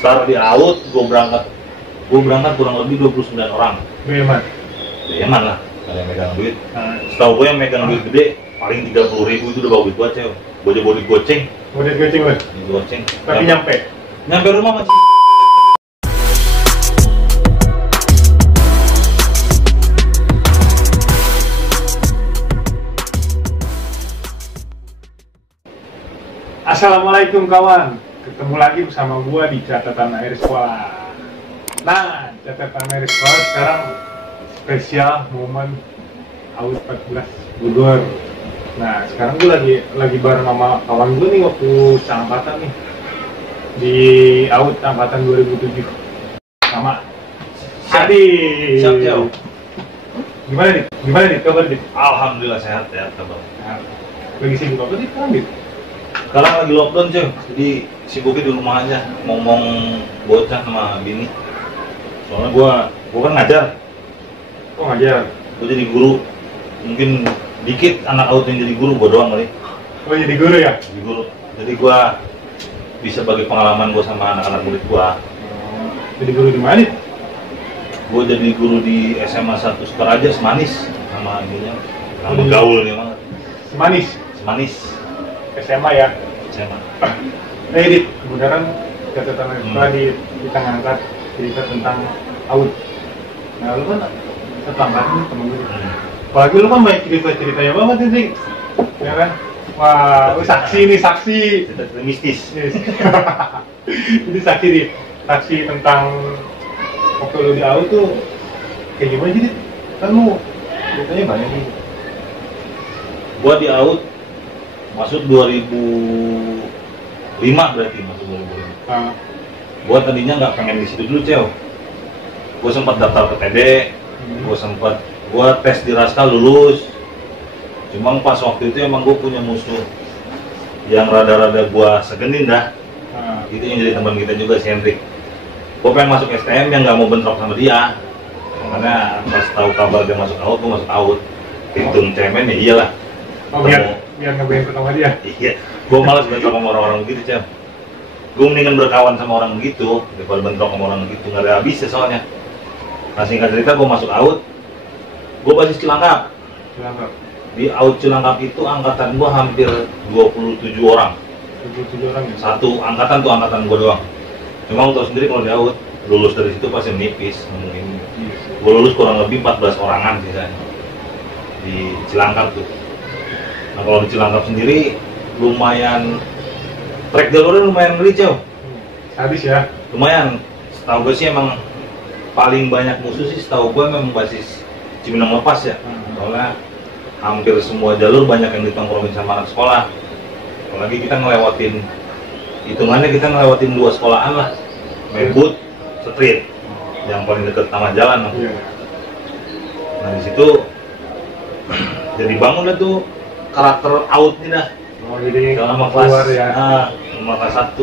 Start di AUD, gue berangkat kurang lebih 29 orang. Beman lah, ada yang megang duit. Setahu gue yang megang duit gede paling 30.000 itu udah bagus buat cewek. Bodi goceng. Goceng. Tapi nyampe rumah masih. Assalamualaikum kawan, ketemu lagi bersama gua di catatan akhir sekolah. Nah, catatan akhir sekolah sekarang spesial momen AUD 14 Bogor. Nah, sekarang gua lagi bareng sama kawan gua nih waktu angkatan nih di AUD angkatan 2007 sama Adi. Siap jauh. Gimana nih kabar nih? Alhamdulillah sehat ya kabar. Nah, lagi sibuk apa nih kawan? Sekarang lagi lockdown cuy, jadi sibuknya di rumah aja, ngomong bocah sama bini. Soalnya gua kan ngajar. Oh ngajar? Gua jadi guru, mungkin dikit anak AUD yang jadi guru, gua doang kali. Oh jadi guru ya? Jadi guru, jadi gua bisa bagi pengalaman gua sama anak-anak murid gua. Jadi guru di mana? Gua jadi guru di SMA 1 Sukaraja, Semanis, sama ininya, nama gaul nih banget. Semanis. SMA ya? SMA. Edit, kemudian catatan sekolah kita ngangkat cerita tentang AUD. Nah lu kan tetangga nih temen gue. Apalagi lu kan banyak cerita-ceritanya banget nih, ya kan? Wah, lu saksi. Cerita mistis. Jadi saksi tentang waktu lu di AUD tuh kayak gimana sih? Kan lu ceritanya banyak nih. Gua di AUD masuk 2005 berarti masuk 2005. Gua tadinya nggak pengen di situ dulu cel. Gua sempat daftar ke TD, gua tes di Raska lulus. Cuma pas waktu itu emang gua punya musuh yang rada-rada gua segenin dah. Itu yang jadi teman kita juga si Hendrik. Gua pengen masuk STM yang nggak mau bentrok sama dia. Karena pas tahu kabar dia masuk AUD, gua masuk AUD. Hitung cemen ya iyalah. Oh biar ngebentrok sama dia? Iya, gue malas bentrok sama orang-orang begitu Cem. Gue mendingan berkawan sama orang begitu daripada bentrok sama orang begitu, nggak ada habisnya soalnya. Nah singkat cerita gue masuk AUD, gue basis Cilangkap. Di AUD Cilangkap itu angkatan gue hampir 27 orang. 27 orang ya? Satu angkatan tuh angkatan gue doang. Cuma lo tau sendiri kalau di AUD, lulus dari situ pasti menipis. Gue lulus kurang lebih 14 orangan sisanya di Cilangkap tuh. Nah kalau di Cilangkap sendiri lumayan, trek jalurnya lumayan ngeri Cel. Habis ya? Lumayan, setahu gue sih emang paling banyak musuh sih setahu gue memang basis Cibinong Lepas ya. Soalnya hampir semua jalur banyak yang ditongkrongin sama anak sekolah. Apalagi kita ngelewatin 2 sekolahan lah, Mebut, Street, yang paling dekat taman jalan. Nah di situ jadi bangun dah tuh karakter AUD nih dah. Oh jadi selama kelas ya. Selama kelas 1.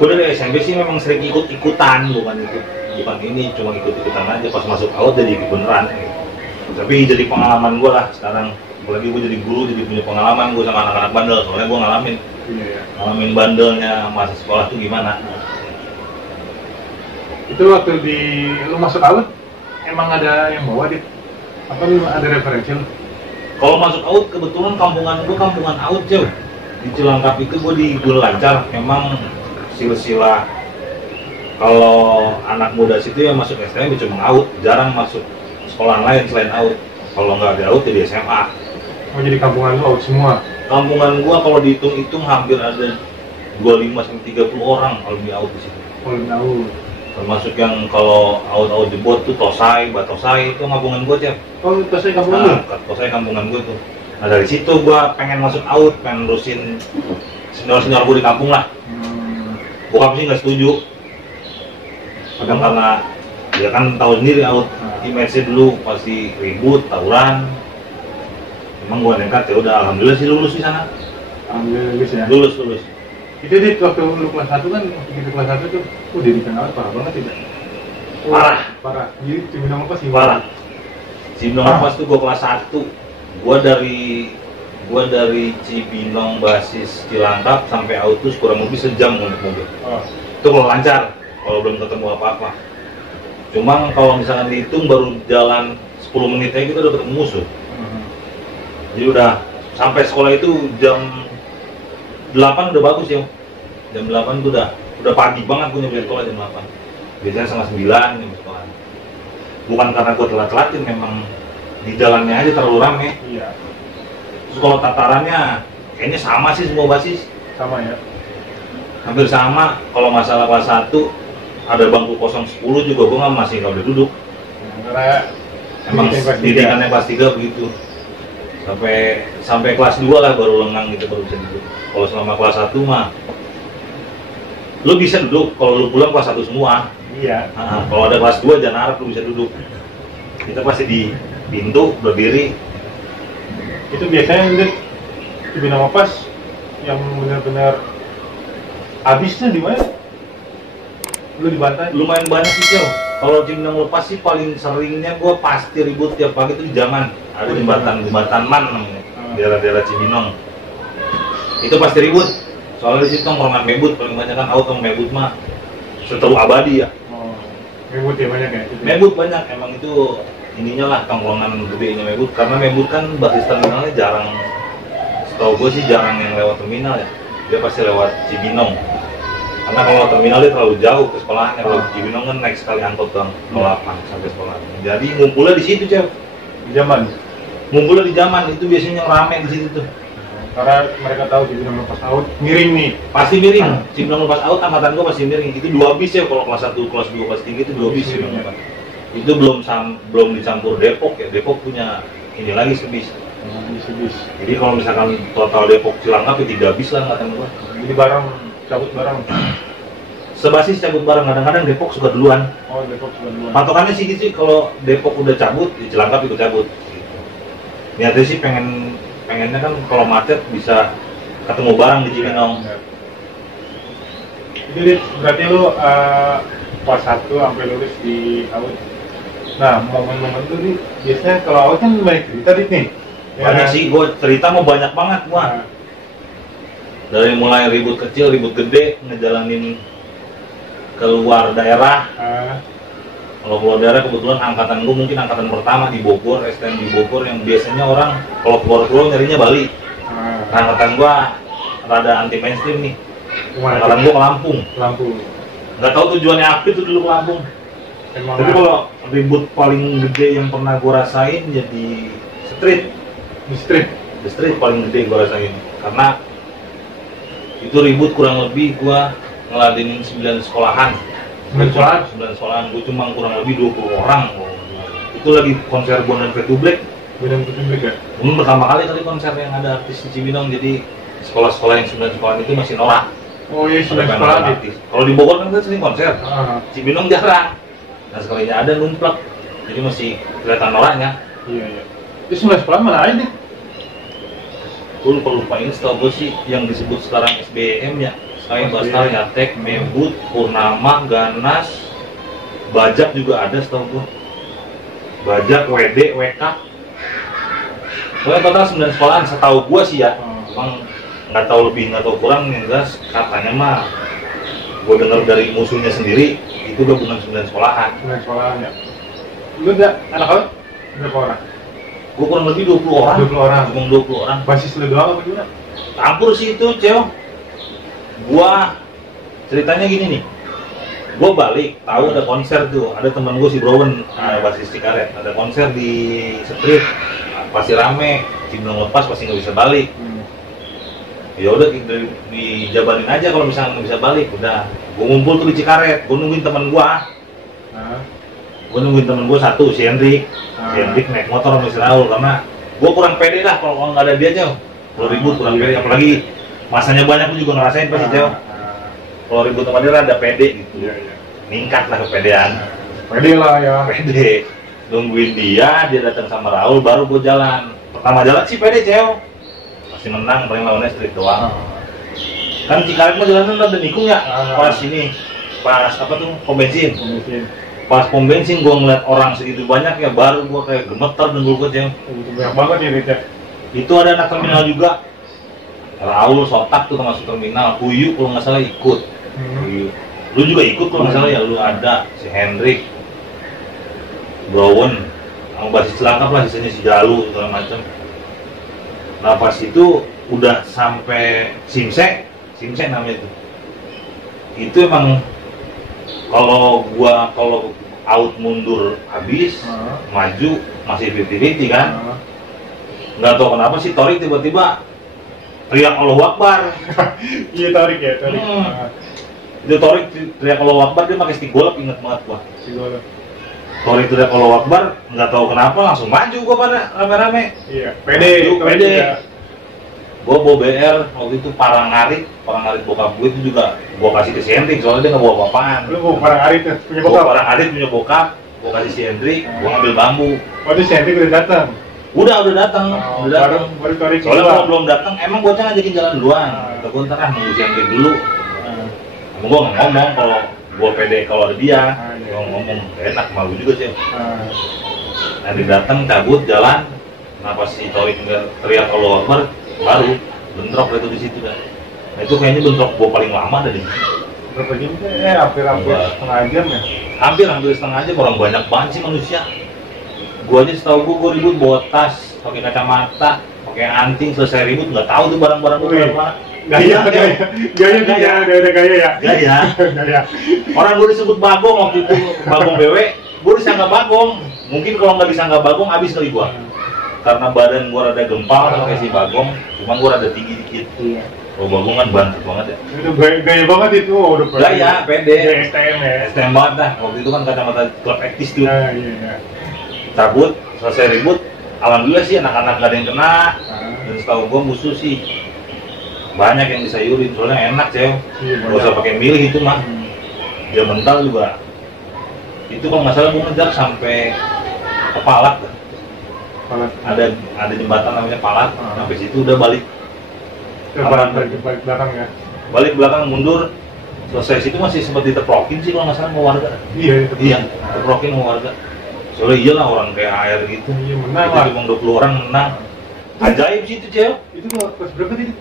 Gue dari SMP sih memang sering ikut-ikutan, bukan ini cuma ikut-ikutan aja. Pas masuk AUD jadi ikut beneran. Tapi jadi pengalaman gue lah sekarang. Apalagi gue jadi guru, jadi punya pengalaman gue sama anak-anak bandel. Soalnya gue ngalamin bandelnya masa sekolah tuh gimana. Itu waktu lu masuk AUD emang ada yang bawa dit? Apa lu ada referensi lu? Kalau masuk AUD kebetulan kampungan gue kampungan AUD jauh. Di Cilangkap itu gue di Gun Lancar. Memang silsilah kalau anak muda situ yang masuk STM cuma AUD, jarang masuk sekolah lain selain AUD. Kalau nggak ada AUD jadi SMA. Oh jadi kampungan lu AUD semua? Kampungan gua kalau dihitung-hitung hampir ada 25-30 orang kalau di AUD di situ. Kalau di AUD. Termasuk yang kalau AUD dibuat tuh Tosai, Batosai itu kampungan gua Cep. Oh Tosai kampungan lu? Tosai kampungan gua tuh. Nah dari situ gua pengen masuk AUD, pengen nerusin senior-senior gua di kampung lah. Bokap sih nggak setuju. Karena dia kan tahu sendiri AUD, image-nya dulu pasti ribut, tawuran. Emang gua nekat ya udah, alhamdulillah sih lulus di sana. Alhamdulillah lulus ya. Lulus. Itu dit waktu lu kelas 1 kan, waktu kita kelas 1 tuh, didikan AUD parah banget tidak? Parah. Jadi Cibinong Lepas gimana? Parah. Cibinong Lepas tuh gua kelas 1. Gua dari Cibinong basis Cilangkap sampai AUD kurang lebih sejam naik mobil. Itu kalau lancar, kalau belum ketemu apa-apa. Cuman kalau misalkan dihitung baru jalan 10 menit aja kita udah ketemu musuh. Jadi udah sampai sekolah itu jam 8 udah bagus ya. Jam 8 itu udah pagi banget gue nyampe sekolah jam 8. Biasanya setengah 9 nyampe sekolah. Bukan karena gue telat-telatin, memang di jalannya aja terlalu rame. Iya. Terus kalau tatarannya kayaknya sama sih semua basis. Sama ya. Hampir sama. Kalau masalah kelas 1 ada bangku kosong 10 juga gue masih nggak udah duduk. Karena Emang didikannya kelas 3 begitu. Sampai kelas 2 lah baru lengang gitu, baru bisa duduk. Kalau selama kelas 1 mah lu bisa duduk kalau lu pulang kelas 1 semua. Iya. Nah, kalau ada kelas 2 jangan harap lu bisa duduk. Kita pasti di pintu berdiri. Itu biasanya Dit, di Bina Pas yang benar-benar habisnya di mana? Lu dibantai? Lumayan banyak sih Cel. Kalau Cibinong lepas sih paling seringnya gua pasti ribut tiap pagi itu di Jaman. Ada jembatan Man namanya, daerah-daerah Cibinong. Itu pasti ribut. Soalnya di situ tongkrongan mebut, paling banyak kan auto mebut mah seteru abadi ya. Oh, mebut ya banyak ya? Mebut banyak, emang itu ininya lah tongkrongan gedenya mebut. Karena mebut kan basis terminalnya jarang, setahu gue sih jarang yang lewat terminal ya. Dia pasti lewat Cibinong. Karena kalau terminal dia terlalu jauh ke sekolahannya. Kalau Cibinong kan naik sekali angkot bang, 08 sampai sekolah. Jadi ngumpulnya di situ Cel. Di Jaman? Ngumpulnya di Jaman, itu biasanya yang rame di situ tuh. Karena mereka tahu Cibinong lepas out miring nih. Pasti miring. Cibinong lepas out angkatan gua pasti miring. Itu 2 bis ya, kalau kelas 1, kelas 2, kelas 3 itu 2 bis ya. Itu belum dicampur Depok ya. Depok punya ini lagi sebis. Bis. Jadi kalau misalkan total Depok Cilangkap ya 3 bis lah angkatan gua. Jadi bareng, cabut bareng. Sebasis cabut bareng, kadang-kadang Depok suka duluan. Oh, Depok sudah duluan. Patokannya sih gitu sih, kalau Depok udah cabut, di Cilangkap ikut cabut. Gitu. Niatnya sih pengennya kan kalau macet bisa ketemu bareng di Cibinong. Ya. Jadi berarti lu kelas 1 sampai lulus di AUD. Nah, momen-momen itu nih biasanya kalau AUD kan banyak cerita nih. Banyak sih, gue cerita mau banyak banget gua. Nah, Dari mulai ribut kecil, ribut gede, ngejalanin keluar daerah. Kalau keluar daerah kebetulan angkatan gue mungkin angkatan pertama di Bogor, STM di Bogor yang biasanya orang kalau keluar pulau nyarinya Bali. Nah, angkatan gue rada anti mainstream nih. Angkatan gue ke Lampung. Lampung. Nggak tahu tujuannya apa itu dulu ke Lampung. Emang Tapi kalau ribut paling gede yang pernah gue rasain jadi street. di street. The street paling gede gue rasain. Karena itu ribut kurang lebih gue ngeladenin 9 sekolahan. 9 sekolahan? 9 sekolahan, gue cuma kurang lebih 20 orang. Itu lagi konser Bondan Fetublack. Bondan Fetublack ya? Ini pertama kali kali konser yang ada artis di Cibinong, jadi sekolah-sekolah yang 9 sekolahan itu masih norak. Oh iya, 9 sekolahan ya? Kalau di Bogor kan kita sering konser, Cibinong Cibinong jarang. Nah sekalinya ada numplak, jadi masih kelihatan noraknya. Iya. Itu 9 sekolahan mana aja nih? Gue lupa-lupain, setahu gue sih yang disebut sekarang SBM ya. Sekarang Bastal, Yatek, Mebut, Purnama, Ganas, Bajak juga ada setahu gue. Bajak, WD, WK. Pokoknya total 9 sekolahan setahu gue sih ya. Emang nggak tahu lebih nggak tahu kurang, yang jelas katanya mah gue dengar dari musuhnya sendiri itu gabungan 9 sekolahan. 9 sekolahan ya. Lu udah anak apa? Berapa orang? Gue kurang lebih 20 orang. 20 orang. Cuma 20 orang. Basis lu doang apa gimana? Campur sih itu, Ceo. Gua ceritanya gini nih. Gua balik, tahu ada konser tuh. Ada teman gue si Browen, basis Cikaret. Ada konser di street. Pasti rame. Cibinong lepas pasti nggak bisa balik. Ya udah dijabarin aja kalau misalnya nggak bisa balik. Udah. Gue ngumpul tuh di Cikaret. Gue nungguin teman gua. Gue nungguin temen gue satu, si Hendrik. Si Hendrik naik motor sama si Raul, karena gue kurang pede lah kalau nggak ada dia aja. Kalau ribut kurang pede, apalagi masanya banyak, gue juga ngerasain pasti Ceo. Kalau ribut sama dia ada pede gitu. Ningkat lah kepedean. Pede lah ya. Pede. Nungguin dia datang sama Raul, baru gue jalan. Pertama jalan sih pede Ceo. Pasti menang, paling lawannya street doang. Kan Cikaret mah jalanan udah nikung ya. Pas ini, pas apa tuh, pom bensin. Pas pom bensin gue ngeliat orang segitu banyak ya, baru gue kayak gemeter dengkul gue Ceo. Banyak banget ya Rita. Itu ada anak terminal juga. Raul, Sotak tuh termasuk terminal. Huyu kalau nggak salah ikut. Huyu. Lu juga ikut kalau nggak salah ya, lu ada si Hendrik, Browen, sama basis selangkap lah, sisanya si Jalu segala macam. Nah pas itu udah sampai Simsek namanya itu. Itu emang kalau out mundur habis, maju masih 50-50 kan. Nggak tahu kenapa sih Torik tiba-tiba teriak Allahu Akbar. Iya Torik ya, Torik. Itu Torik teriak Allahu Akbar, dia pakai stick golf, inget banget gua. Si golok. Torik teriak Allahu Akbar, nggak tahu kenapa langsung maju gua pada rame-rame. Iya, pede. Gua bawa BR waktu itu parang ngarit bokap gue itu juga gua kasih ke si Hendrik, soalnya dia nggak bawa apa-apaan. Lu bawa parang arit tuh, punya Gua bokap? parang ngarit punya bokap, gua kasih si Hendrik, gua ngambil bambu. Oh, itu si Hendrik udah datang? Udah datang, udah datang. Baru Torik. Soalnya kalau belum datang, emang bocah ngajakin jalan duluan. Kata gua ntar nunggu si Hendrik dulu. Emang gua nggak ngomong kalau gua pede kalau ada dia. Gua ngomong, enak malu juga sih. Hendrik datang, cabut jalan. Kenapa si Torik nggak teriak Allahu Akbar? Baru bentrok itu di situ dah. Nah itu kayaknya bentrok gua paling lama dah. Berapa jam? Hampir setengah jam ya? Hampir setengah jam, orang banyak banget sih manusia. Gua aja setahu gua ribut bawa tas, pakai kacamata, pakai anting, selesai ribut nggak tahu tuh barang-barang gua kemana. Gaya ada gaya ya? Gaya. Orang gua disebut Bagong waktu itu, Bagong BW, gua disangka Bagong. Mungkin kalau nggak disangka Bagong, habis kali gua. Karena badan gua rada gempal kayak si Bagong, cuma gua rada tinggi dikit. Iya. Kalau Bagong kan bantet banget ya. Itu gaya banget itu, udah pede. Gaya, pede. STM ya. STM banget dah. Waktu itu kan kacamata klub ektis tuh. Iya. Cabut, selesai ribut. Alhamdulillah sih anak-anak gak ada yang kena. Dan setahu gua musuh sih banyak yang disayurin, soalnya enak cewek. Gak usah pakai milih itu mah. Dia mental juga. Itu kalau nggak salah gua ngejar sampai ke Palak. Ada jembatan namanya Palak, sampai situ udah balik. Balik belakang ya? Balik belakang mundur, selesai situ masih sempat diteprokin sih kalau nggak salah mau warga. Iya, teprokin mau warga. Soalnya iyalah orang kayak air gitu. Iya, menang itu lah. cuma 20 orang menang. Ajaib sih itu cewek. Itu kelas berapa tadi?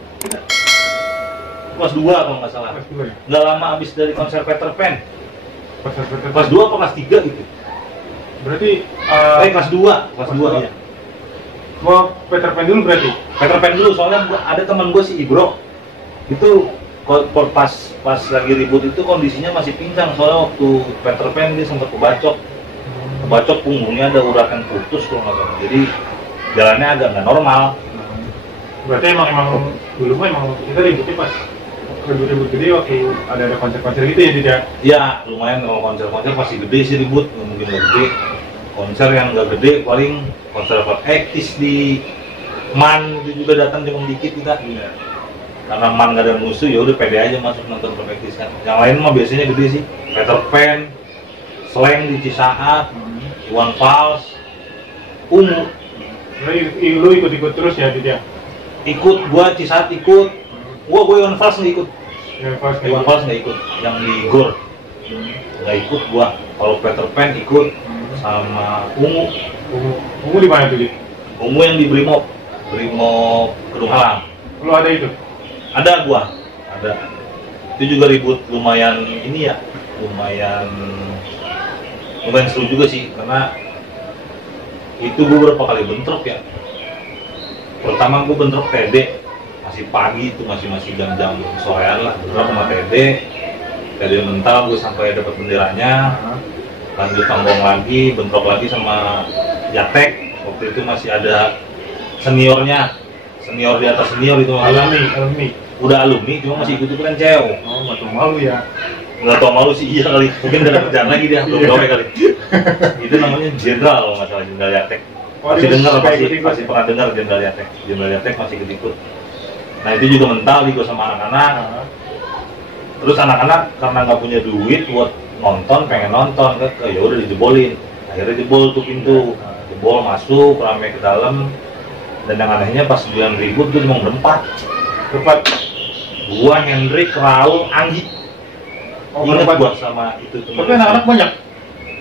Kelas 2 kalau nggak salah. Kelas 2 ya? Nggak lama abis dari konser Peter Pan. Kelas 2 apa kelas 3 gitu. Berarti kelas 2 iya. Mau Peter Pan dulu berarti? Peter Pan dulu, soalnya ada teman gue si Ibro. Itu pas lagi ribut itu kondisinya masih pincang, soalnya waktu Peter Pan dia sempat kebacok punggungnya ada uratkan putus kalau nggak salah. Jadi jalannya agak nggak normal. Berarti emang dulu mah emang kita ributnya pas ribut gede waktu ada konser-konser gitu ya tidak? Iya, lumayan kalau konser pasti gede sih ribut, nggak mungkin nggak gede. Konser yang nggak gede paling konser ektis di Man itu juga datang cuma dikit kita. Iya. Karena Man nggak ada musuh ya udah pede aja masuk nonton ektis kan. Yang lain mah biasanya gede sih. Peter Pan, Slang di Cisaat, Iwan Fals, Ungu. Lu ikut terus ya dia? Ikut, gua Cisaat ikut. Gua Iwan Fals nggak ikut. Iwan Fals nggak ikut. Yang di Gor nggak ikut gua. Kalau Peter Pan ikut sama Ungu di mana tuh dia? Ungu yang di Brimob Kedung Halang. Lu ada itu? Ada gua, ada. Itu juga ribut lumayan ini ya, lumayan seru juga sih, karena itu gua beberapa kali bentrok ya. Pertama gua bentrok TD, masih pagi itu masih jam-jam sorean lah, bentrok sama TD mental gua sampai dapat benderanya. Lanjut tanggung lagi, bentrok lagi sama Jatek. Waktu itu masih ada senior di atas senior itu alumni. Udah alumni, cuma masih ikut-ikutan cewek. Oh, nggak tau malu ya? Nggak tau malu sih, iya kali. Mungkin udah ada kerjaan lagi dia, belum gawe kali. Itu namanya Jenderal kalau nggak salah, Jenderal Jatek. Pasti dengar, pasti pernah dengar Jenderal Jatek. Jenderal Jatek masih ikut-ikut. Nah itu juga mental nih gua sama anak-anak. Terus anak-anak karena nggak punya duit buat pengen nonton ya udah dijebolin. Akhirnya jebol tuh pintu, jebol masuk rame ke dalam. Dan yang anehnya pas giliran ribut gue cuma berempat. Gua, Hendrik, Raul, Anggi. Ingat gua sama itu teman. Tapi anak-anak banyak.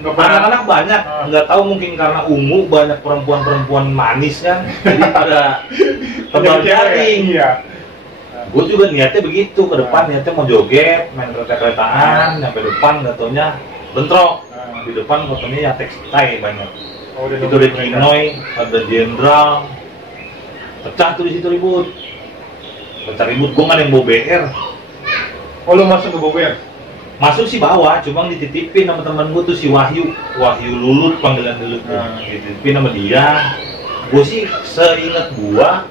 Anak-anak banyak, nggak tahu mungkin karena Ungu banyak perempuan-perempuan manis kan, jadi pada tebal jaring. Iya. gue juga niatnya begitu, ke depan niatnya mau joget, main kereta-keretaan, nyampe depan nggak taunya bentrok. Di depan katanya ya tekstai banyak. Itu ada Kinoy, ada Jenderal, pecah tuh di situ ribut. Pecah ribut, gue nggak ada yang bawa BR. Oh lu masuk ke BR? Masuk sih bawa, cuma dititipin sama temen gue tuh si Wahyu Lulut panggilan dulu tuh. Dititipin sama dia. Gue sih seingat gua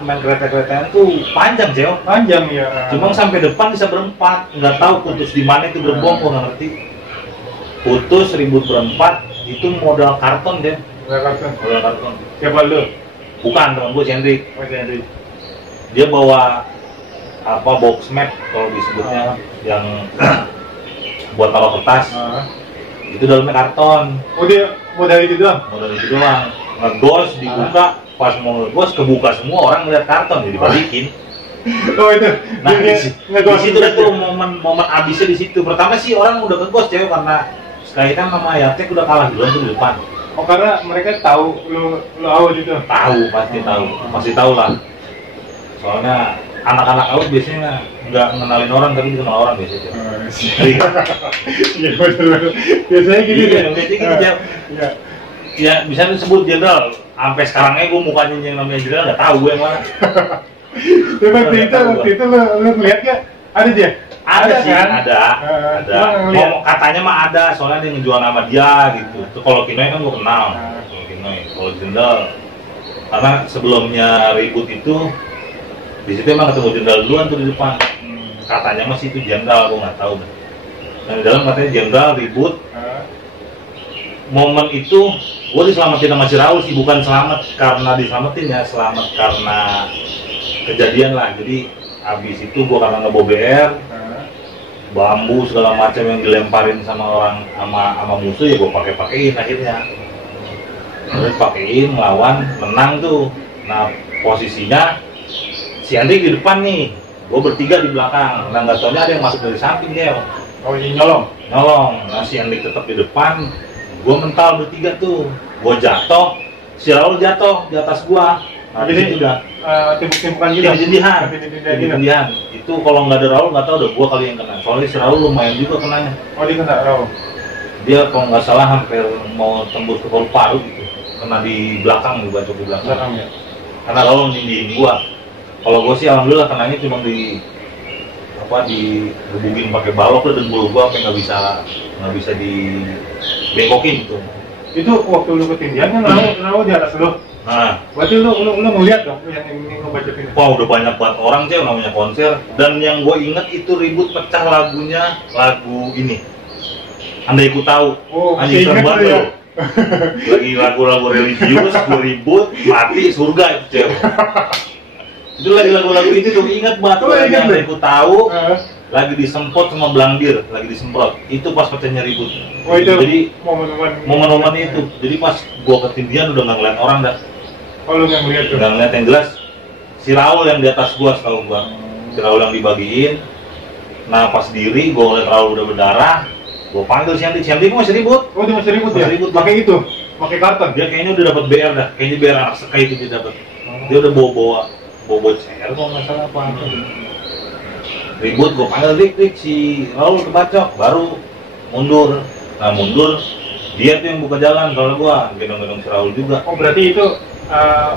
main kereta-keretaan tuh panjang Ceo. Panjang ya. Cuma sampai depan bisa berempat, nggak tahu putus di mana itu gerbong, gua nggak ngerti. Putus ribut berempat, itu modal karton deh. Modal karton. Siapa lu? Bukan, teman gua si Hendrik. Oh, si Hendrik. Dia bawa apa box mat kalau disebutnya yang buat taruh kertas. Itu dalamnya karton. Oh dia modal itu doang? Modal itu doang. Ngegos dibuka, pas mau ngegos kebuka semua, orang ngeliat karton jadi balikin. Oh itu. Nah di situ udah tuh momen abisnya di situ. Pertama sih orang udah ngegos Cewek karena sekalian sama Yatek udah kalah duluan tuh di depan. Oh karena mereka tahu lu out itu. Tahu, pasti tahu, masih tahu lah. Soalnya anak-anak out biasanya nggak ngenalin orang tapi dikenal orang biasanya. Iya betul. Biasanya gini deh. Biasanya gitu Cewek. Iya. Ya bisa disebut jenderal. Sampai sekarangnya gue mukanya yang namanya jenderal nggak tahu gue yang mana. Tapi waktu itu lu ngeliat gak? Ada dia? Ada sih, kan? ada. Katanya mah ada, soalnya dia ngejual nama dia gitu. Tuh kalau Kinoy kan gue kenal. Kalau Kinoy, kalau jenderal, karena sebelumnya ribut itu di situ emang ketemu jenderal duluan tuh di depan. Katanya masih itu jenderal, gue nggak tahu. Dan di dalam katanya jenderal ribut. Momen itu gue diselamatin sama si Raul sih, bukan selamat karena diselamatin ya, selamat karena kejadian lah. Jadi abis itu gue karena ngebawa BR, bambu segala macam yang dilemparin sama orang sama musuh ya gue pakein akhirnya. Terus pakein ngelawan, menang tuh. Nah posisinya si Andri di depan nih, gue bertiga di belakang. Nah nggak taunya ada yang masuk dari samping dia. Oh ini nyolong. Nah si Andri tetap di depan. Gue mental bertiga tuh, gue jatuh, si Raul jatuh di atas gua. Nah, jadi udah timbuk-timbukan gitu. Tindihan. Itu kalau nggak ada Raul nggak tahu udah gua kali yang kena. Soalnya si Raul lumayan juga kenanya. Oh dia kena Raul. Dia kalau nggak salah hampir mau tembus ke paru-paru gitu. Kena di belakang, dibacok di belakang. Ya. Karena Raul nindihin gua. Kalau gua sih alhamdulillah kenanya cuma digebukin pakai balok dan dengkul gua sampai nggak bisa dibengkokin gitu. Itu waktu lu ketindihan kan Raul di atas lu. Nah, berarti lu ngeliat dong yang ini ngebacokin. Wah udah banyak banget orang Cewek namanya konser. Dan yang gue inget itu ribut pecah lagunya, lagu ini Andai Ku Tahu. Oh, anjing serem banget ya? loh. Lagi lagu-lagu religius, gue ribut, mati surga itu Cewek. Itu lagi lagu-lagu itu tuh inget banget. Andai Ku Tahu. Lagi disemprot sama Blangdir, lagi disemprot. Itu pas pecahnya ribut. Oh itu. Jadi momen-momen itu. Jadi pas gua ketindihan udah nggak ngeliat orang dah. Oh lu nggak ngeliat tuh? Nggak ngeliat, yang jelas si Raul yang di atas gua, setahu gua. Si Raul yang dibagiin. Nah pas diri gua ngeliat Raul udah berdarah, gua panggil si Andi masih ribut. Oh dia masih ribut ya? Ribut. Pakai itu? Pakai karton? Dia kayaknya udah dapat BR dah. Kayaknya BR anak sekai itu dia dapat. Dia udah bawa CR kalau nggak salah apa. Ribut, gue panggil Dik, si Raul kebacok, baru mundur. Nah mundur, dia tuh yang buka jalan, soalnya gue gendong-gendong si Raul juga. Oh berarti itu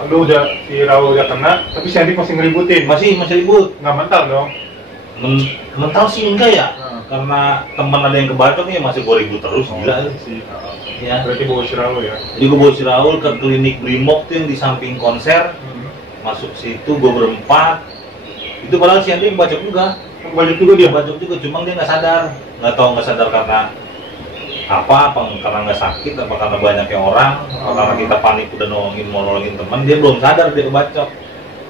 lu udah, si Raul udah kena, tapi si Andik masih ngeributin? Masih ribut. Nggak mental dong? Mental sih enggak ya, karena teman ada yang kebacok ya masih gue ribut terus, gila sih. Ya. Berarti bawa si Raul ya? Jadi gue bawa si Raul ke klinik Brimob tuh yang di samping konser. Masuk situ, gue berempat. Itu padahal si Andik kebacok juga. Bacok juga dia? Bacok juga, cuma dia nggak sadar. Nggak sadar karena apa karena nggak sakit, apa karena banyaknya orang, apa karena kita panik udah mau nolongin teman, dia belum sadar dia kebacok.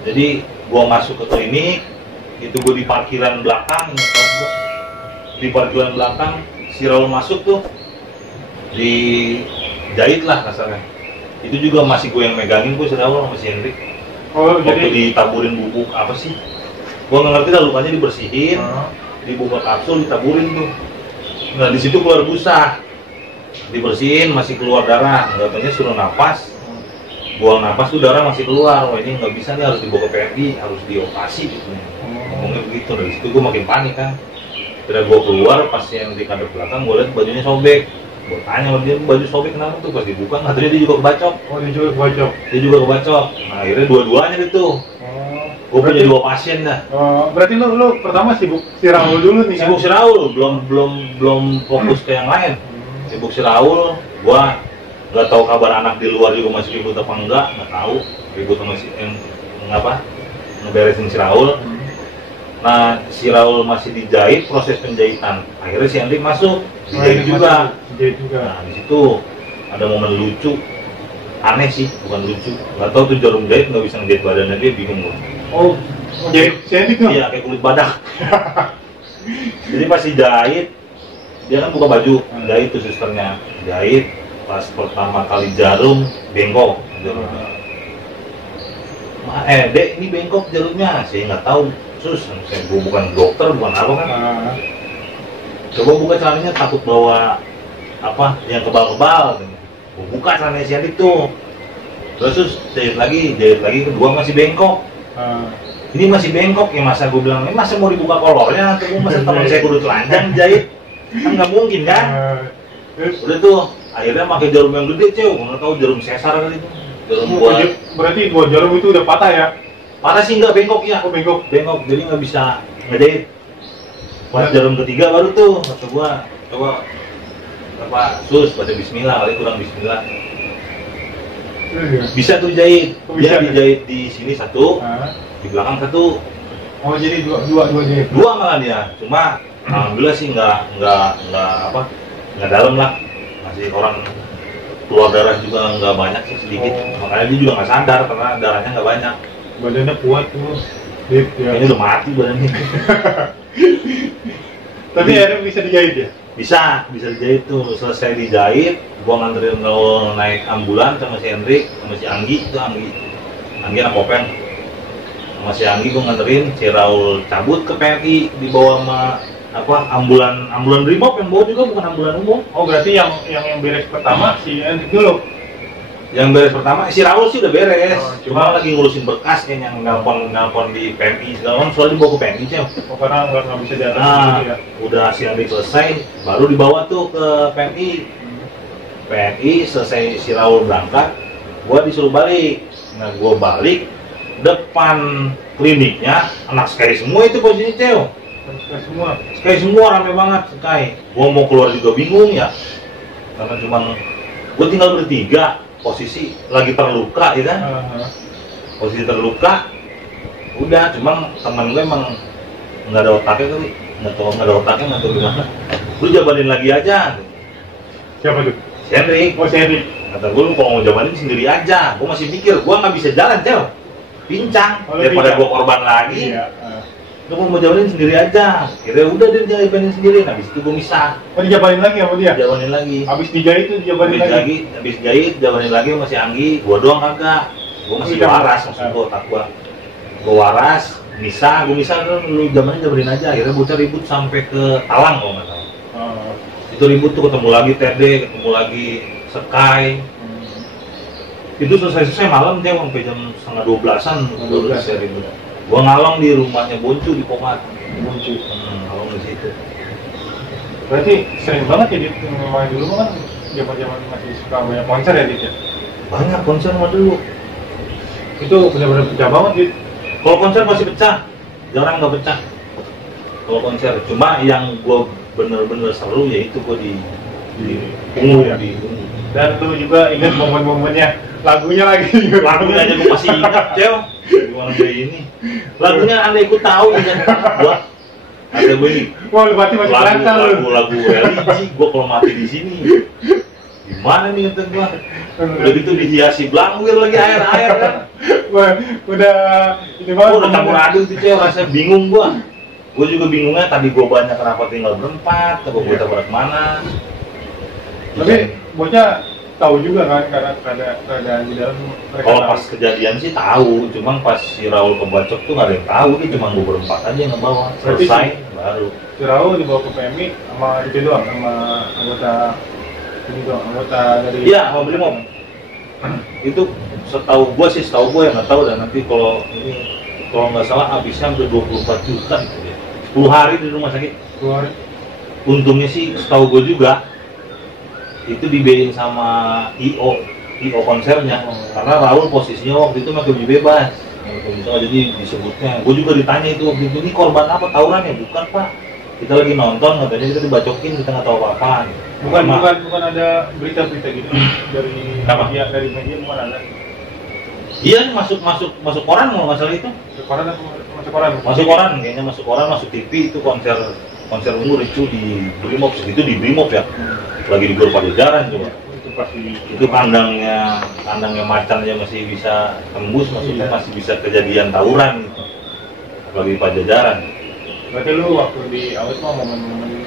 Jadi gua masuk ke klinik, itu gua di parkiran belakang, di parkiran belakang, si Raul masuk tuh, dijahit lah kasarnya. Itu juga masih gue yang megangin, gue si Raul sama si Hendrik. Oh, waktu jadi ditaburin bubuk apa sih? Gua nggak ngerti dah, lukanya dibersihin, dibuka kapsul, ditaburin tuh. Nah di situ keluar busa, dibersihin masih keluar darah, katanya suruh napas. buang napas tuh darah masih keluar. Wah ini nggak bisa nih, harus dibawa ke PMI, harus dioperasi gitu. Ngomongnya begitu. Dari situ gue makin panik kan. Kira gue keluar, pas yang di kadep belakang gue liat bajunya sobek. Gue tanya sama dia, baju sobek kenapa tuh? Pas dibuka katanya dia juga kebacok. Oh, dia juga kebacok. Dia juga kebacok. Nah, akhirnya dua-duanya itu. Gue punya 2 pasien dah. Berarti lu pertama sibuk si Raul dulu nih kan? Sibuk si Raul, belum fokus ke yang lain. Sibuk si Raul, gua nggak tahu kabar anak di luar juga masih ribut apa enggak, nggak tahu ribut sama si ngapa ngeberesin si Raul. Nah si Raul masih dijahit, proses penjahitan. Akhirnya si Hendrik masuk, dijahit juga. Nah di situ ada momen lucu, aneh sih, bukan lucu. Nggak tahu tuh jarum jahit nggak bisa ngejahit badannya, dia bingung gua. Oh, jahit si Hendrik tuh? Iya, kayak kulit badak. Jadi pas dijahit, dia kan buka baju, jahit tuh susternya, jahit. Pas pertama kali jarum, bengkok jarumnya. Dek, ini bengkok jarumnya. Saya nggak tahu, sus. Gue bukan dokter, bukan apa kan. Coba buka celananya, takut bawa apa yang kebal-kebal. Gue buka celananya si Hendrik tuh. Terus sus, jahit lagi, kedua masih bengkok. Ini masih bengkok ya, masa gue bilang, ini masa mau dibuka kolornya atau masa teman saya kudu telanjang jahit, kan nggak mungkin kan. Udah tuh akhirnya pakai jarum yang gede, Cew, nggak tahu jarum sesar kali itu, jarum buat. Berarti 2 jarum itu udah patah ya? Patah sih nggak, bengkok ya. Oh, bengkok, jadi nggak bisa ngejahit. Pas jarum ketiga baru tuh kata gua, coba apa sus baca Bismillah, kali kurang Bismillah. Bisa tuh jahit, dia dijahit di sini satu, di belakang satu. Oh jadi dua jahit. Dua malah dia, cuma alhamdulillah sih nggak dalam lah, masih orang keluar darah juga nggak banyak sih, sedikit. Makanya dia juga nggak sadar karena darahnya nggak banyak. Badannya kuat tuh, ya. Kayaknya udah mati badannya. Tapi akhirnya bisa dijahit ya? Bisa dijahit tuh. Selesai dijahit, gua nganterin Raul naik ambulan sama si Hendrik, sama si Anggi anak Kopeng. Sama si Anggi gua nganterin, si Raul cabut ke PMI, dibawa sama ambulan Brimob, yang bawa juga bukan ambulan umum. Oh berarti yang beres pertama si Hendrik dulu? Yang beres pertama, si Raul sih udah beres, cuma cuma lagi ngurusin berkas kayaknya, nelpon di PMI segala macam, soalnya dibawa ke PMI, Cel. Oh karena nggak bisa diatas ya? Udah si Hendrik selesai, baru dibawa tuh ke PMI. PMI selesai si Raul berangkat, gua disuruh balik. Nah gua balik, depan kliniknya anak Sky semua itu posisinya, Cel. Sky semua rame banget, Sky. Gua mau keluar juga bingung ya, karena cuma gua tinggal bertiga. Posisi lagi terluka ya kan, posisi terluka, udah cuman teman gue emang nggak ada otaknya kali, nggak tahu gimana, lu jabanin lagi aja. Siapa tuh? Si Hendrik. Oh si Hendrik. Kata gue, lu kalau mau jabanin sendiri aja. Gue masih pikir, gue nggak bisa jalan, Cel, pincang, daripada gue korban lagi. Iya. Lu mau jabanin sendiri aja. Kira udah dia jabanin sendiri. Nah, habis itu gue misah. Oh dijabanin lagi sama dia? Jabanin lagi. Habis dijahit tuh dijabanin lagi? Habis jahit, jabanin lagi sama si Anggi. Gue doang kagak. Gue masih waras, maksud gue otak gue. Gue waras, misah tuh lu jabanin aja. Akhirnya bocah ribut sampai ke Talang kalau nggak salah. Itu ribut tuh, ketemu lagi TD, ketemu lagi Sky. Itu selesai malam dia sampai jam 11:30-an udah selesai ribut. Gua ngalong di rumahnya Boncu di Pomat. Ngalong di situ. Berarti sering banget ya Dit, main dulu kan zaman masih suka banyak konser ya Dit ya? Banyak konser mah dulu. Itu benar-benar pecah banget Dit. Kalau konser masih pecah, jarang nggak pecah. Kalau konser, cuma yang gua bener-bener seru ya itu gua di Ungu ya. Dan lu juga ingat momen-momennya, lagunya lagi. Lagunya aja gua masih ingat, Cel. Gimana kayak ini? Lagunya Anda ikut tahu ya gua. Ada gue nih. Wah, lu berarti masih kelihatan lu. Lagu religi, gua kalau mati di sini. Gimana nih kata gua? Udah gitu dihiasi belangwir lagi air kan. Wah, udah ini banget. Udah campur aduk tuh, Cel, rasanya bingung gua. Gua juga bingungnya tadi gua banyak kenapa tinggal berempat, atau gua tabrak mana. Tapi bocah tahu juga kan karena keadaan di dalam mereka. Kalau pas kejadian sih tahu, cuman pas si Raul kebacok tuh nggak ada yang tahu, dia cuma gue berempat aja yang ngebawa. Selesai baru. Si Raul dibawa ke PMI sama itu doang, sama anggota ini doang, anggota dari. Iya, sama Brimob. itu setahu gua ya nggak tahu, dan nanti kalau nggak salah habisnya hampir 24 juta gitu ya. 10 hari di rumah sakit. 10 hari. Untungnya sih setahu gua juga itu dibiayain sama IO konsernya, karena Raul posisinya waktu itu masih lebih bebas. Jadi disebutnya, gue juga ditanya itu waktu itu, ini korban apa, tawuran ya? Bukan pak, kita lagi nonton, katanya kita dibacokin, kita nggak tahu apa-apa. Bukan ada berita-berita gitu dari apa? media, bukan ada. Iya, masuk koran kalau nggak salah itu. Masuk koran, kayaknya masuk koran, masuk TV itu konser ungu itu di Brimob, segitu di Brimob ya. Lagi di Gor Pajajaran coba. Itu kandangnya macan aja masih bisa tembus, maksudnya masih bisa kejadian tawuran gitu. Lagi Pajajaran. Berarti lu waktu di awet mah momen-momen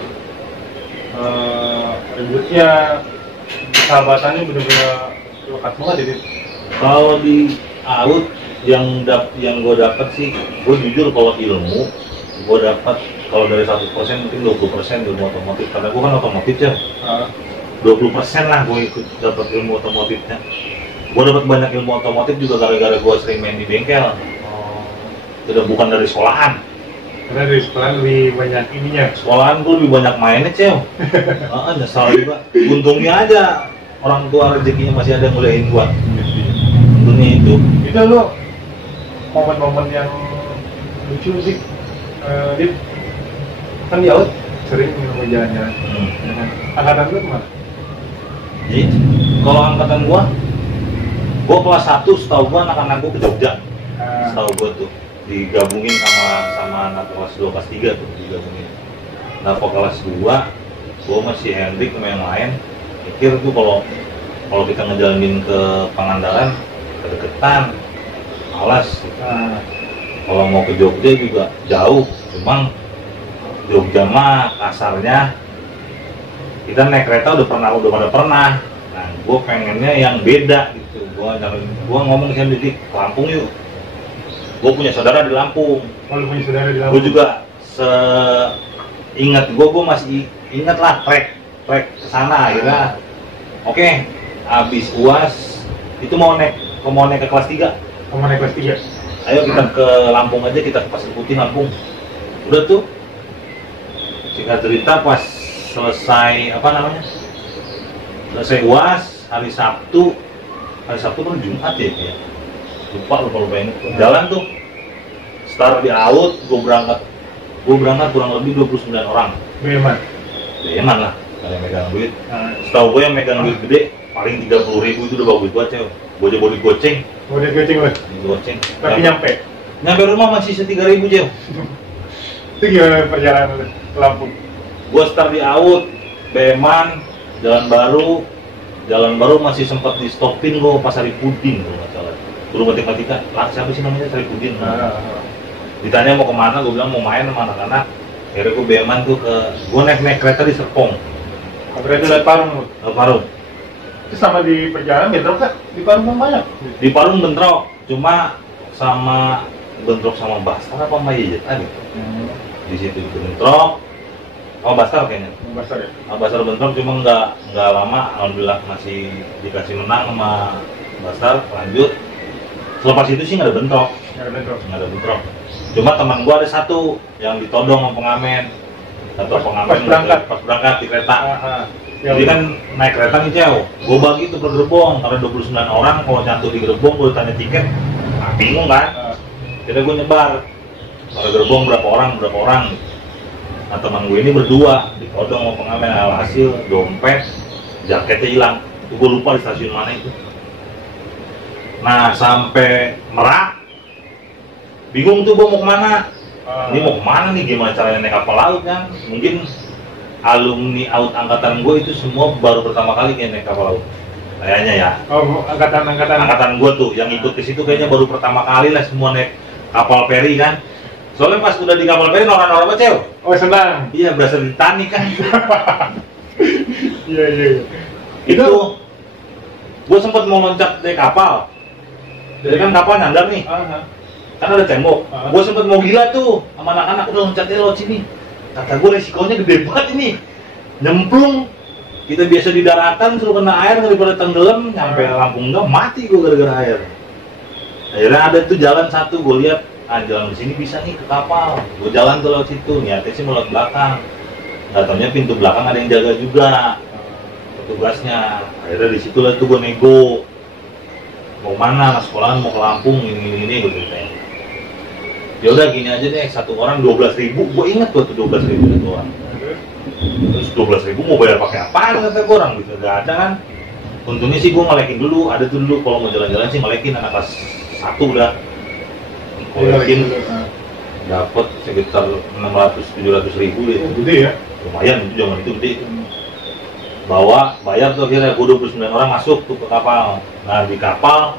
ributnya, sahabatannya bener-bener lekat banget jadi. Kalau di out yang gue dapat sih, gue jujur kalau ilmu gue dapat, kalau dari 100% mungkin 20% ilmu otomotif, karena gue kan otomotif ya. 20% lah gue ikut dapat ilmu otomotifnya. Gue dapat banyak ilmu otomotif juga gara-gara gue sering main di bengkel. Udah bukan dari sekolahan. Karena dari sekolahan lebih banyak ininya. Sekolahan gue lebih banyak mainnya cel. Nyesal juga. Untungnya aja orang tua rezekinya masih ada nguliahin gue. Untungnya itu. Itu lo momen-momen yang lucu sih. Dit kan di out sering mau jalan-jalan. Angkatan lu kemana? Jadi, kalau angkatan gua kelas 1 setahu gua anak-anak gua ke Jogja. Setahu gua tuh digabungin sama anak kelas 2, kelas 3 tuh digabungin. Nah, kalau kelas 2 gua masih Hendrik sama yang lain. Pikir tuh kalau kita ngejalanin ke Pangandaran kedeketan, malas. Kalau mau ke Jogja juga jauh, cuma Jogja mah kasarnya kita naik kereta udah pada pernah. Nah, gue pengennya yang beda gitu. Gue ngomong sama Didik, ke Lampung yuk. Gue punya saudara di Lampung. Kalau punya saudara di Lampung. Gue juga seingat gue masih ingat lah trek ke sana akhirnya. Oke, habis UAS itu mau naik ke kelas 3. Mau naik kelas 3. Ayo kita ke Lampung aja, kita ke Pasir Putih Lampung. Udah tuh. Singkat cerita pas selesai UAS hari Sabtu kan Jumat ya, lupa ini jalan tuh start di out, gue berangkat kurang lebih 29 orang. Beman lah, kalian megang duit. Setahu gue yang megang duit gede paling 30.000 itu udah bagus banget cewek. Gue aja boleh goceng tapi nyampe rumah masih 3.000 cewek. Itu gimana perjalanan ke Lampung? Gue start di out, Beman, Jalan Baru masih sempat di stopin gue pas Saripudin kalau nggak salah. Guru matematika, siapa sih namanya Saripudin? Ditanya mau kemana, gue bilang mau main sama anak-anak. Akhirnya gue Beman tuh gue naik kereta di Serpong. Berarti lihat Parung. Parung. Itu sama di perjalanan bentrok kan? Di Parung banyak? Di Parung bentrok, cuma bentrok sama Bastar apa Maya tadi? Di situ bentrok. Bastar kayaknya. Bastar ya? Bastar bentrok, cuma nggak lama, alhamdulillah masih dikasih menang sama Bastar, lanjut. Selepas itu sih nggak ada bentrok. Cuma teman gua ada satu yang ditodong sama pengamen. Pas berangkat di kereta. Jadi kan naik kereta nih cewek. Gua bagi tuh per gerbong, karena 29 orang, kalau nyatu di gerbong gua tanya tiket, bingung kan? Jadi gua nyebar. Per gerbong berapa orang. Nah, teman gue ini berdua ditodong sama pengamen, hasil dompet, jaketnya hilang. Gue lupa di stasiun mana itu. Nah, sampai Merak, bingung tuh gue mau kemana. Ini mau kemana nih, gimana caranya naik kapal laut kan? Mungkin alumni out angkatan gue itu semua baru pertama kali kayak naik kapal laut. Kayaknya ya. Angkatan gue tuh yang ikut ke situ kayaknya baru pertama kali lah semua naik kapal feri kan. Soalnya pas udah di kapal feri orang-orang apa cewek? Oh senang. Iya, berasa di Titanic kan. Iya. Itu gue sempat mau loncat dari kapal. Jadi kan kapal nyandar nih. Kan ada tembok. Gue sempat mau gila tuh sama anak-anak, udah loncatnya lewat sini. Kata gue resikonya gede banget ini. Nyemplung Kita biasa di daratan suruh kena air daripada tenggelam, nyampe Lampung enggak mati gue gara-gara air. Akhirnya ada tuh jalan satu, gue lihat jalan di sini bisa nih ke kapal. Gue jalan tuh lewat situ, niatnya sih mau lewat belakang. Nggak taunya pintu belakang ada yang jaga juga, petugasnya. Akhirnya di situ lah tuh gue nego. Mau mana? Sekolahan mau ke Lampung, ini gue ceritain. Ya udah gini aja deh, satu orang 12.000, gue inget tuh 12.000 satu orang. Terus 12.000 mau bayar pakai apaan kata gue orang gitu, nggak ada kan. Untungnya sih gue ngelekin dulu, ada tuh dulu kalau mau jalan-jalan sih ngelekin anak kelas 1 udah ngelekin, dapat sekitar 600-700.000 ya. Gede ya? Lumayan itu zaman itu gede. Bawa, bayar tuh akhirnya gue 29 orang masuk tuh ke kapal. Nah di kapal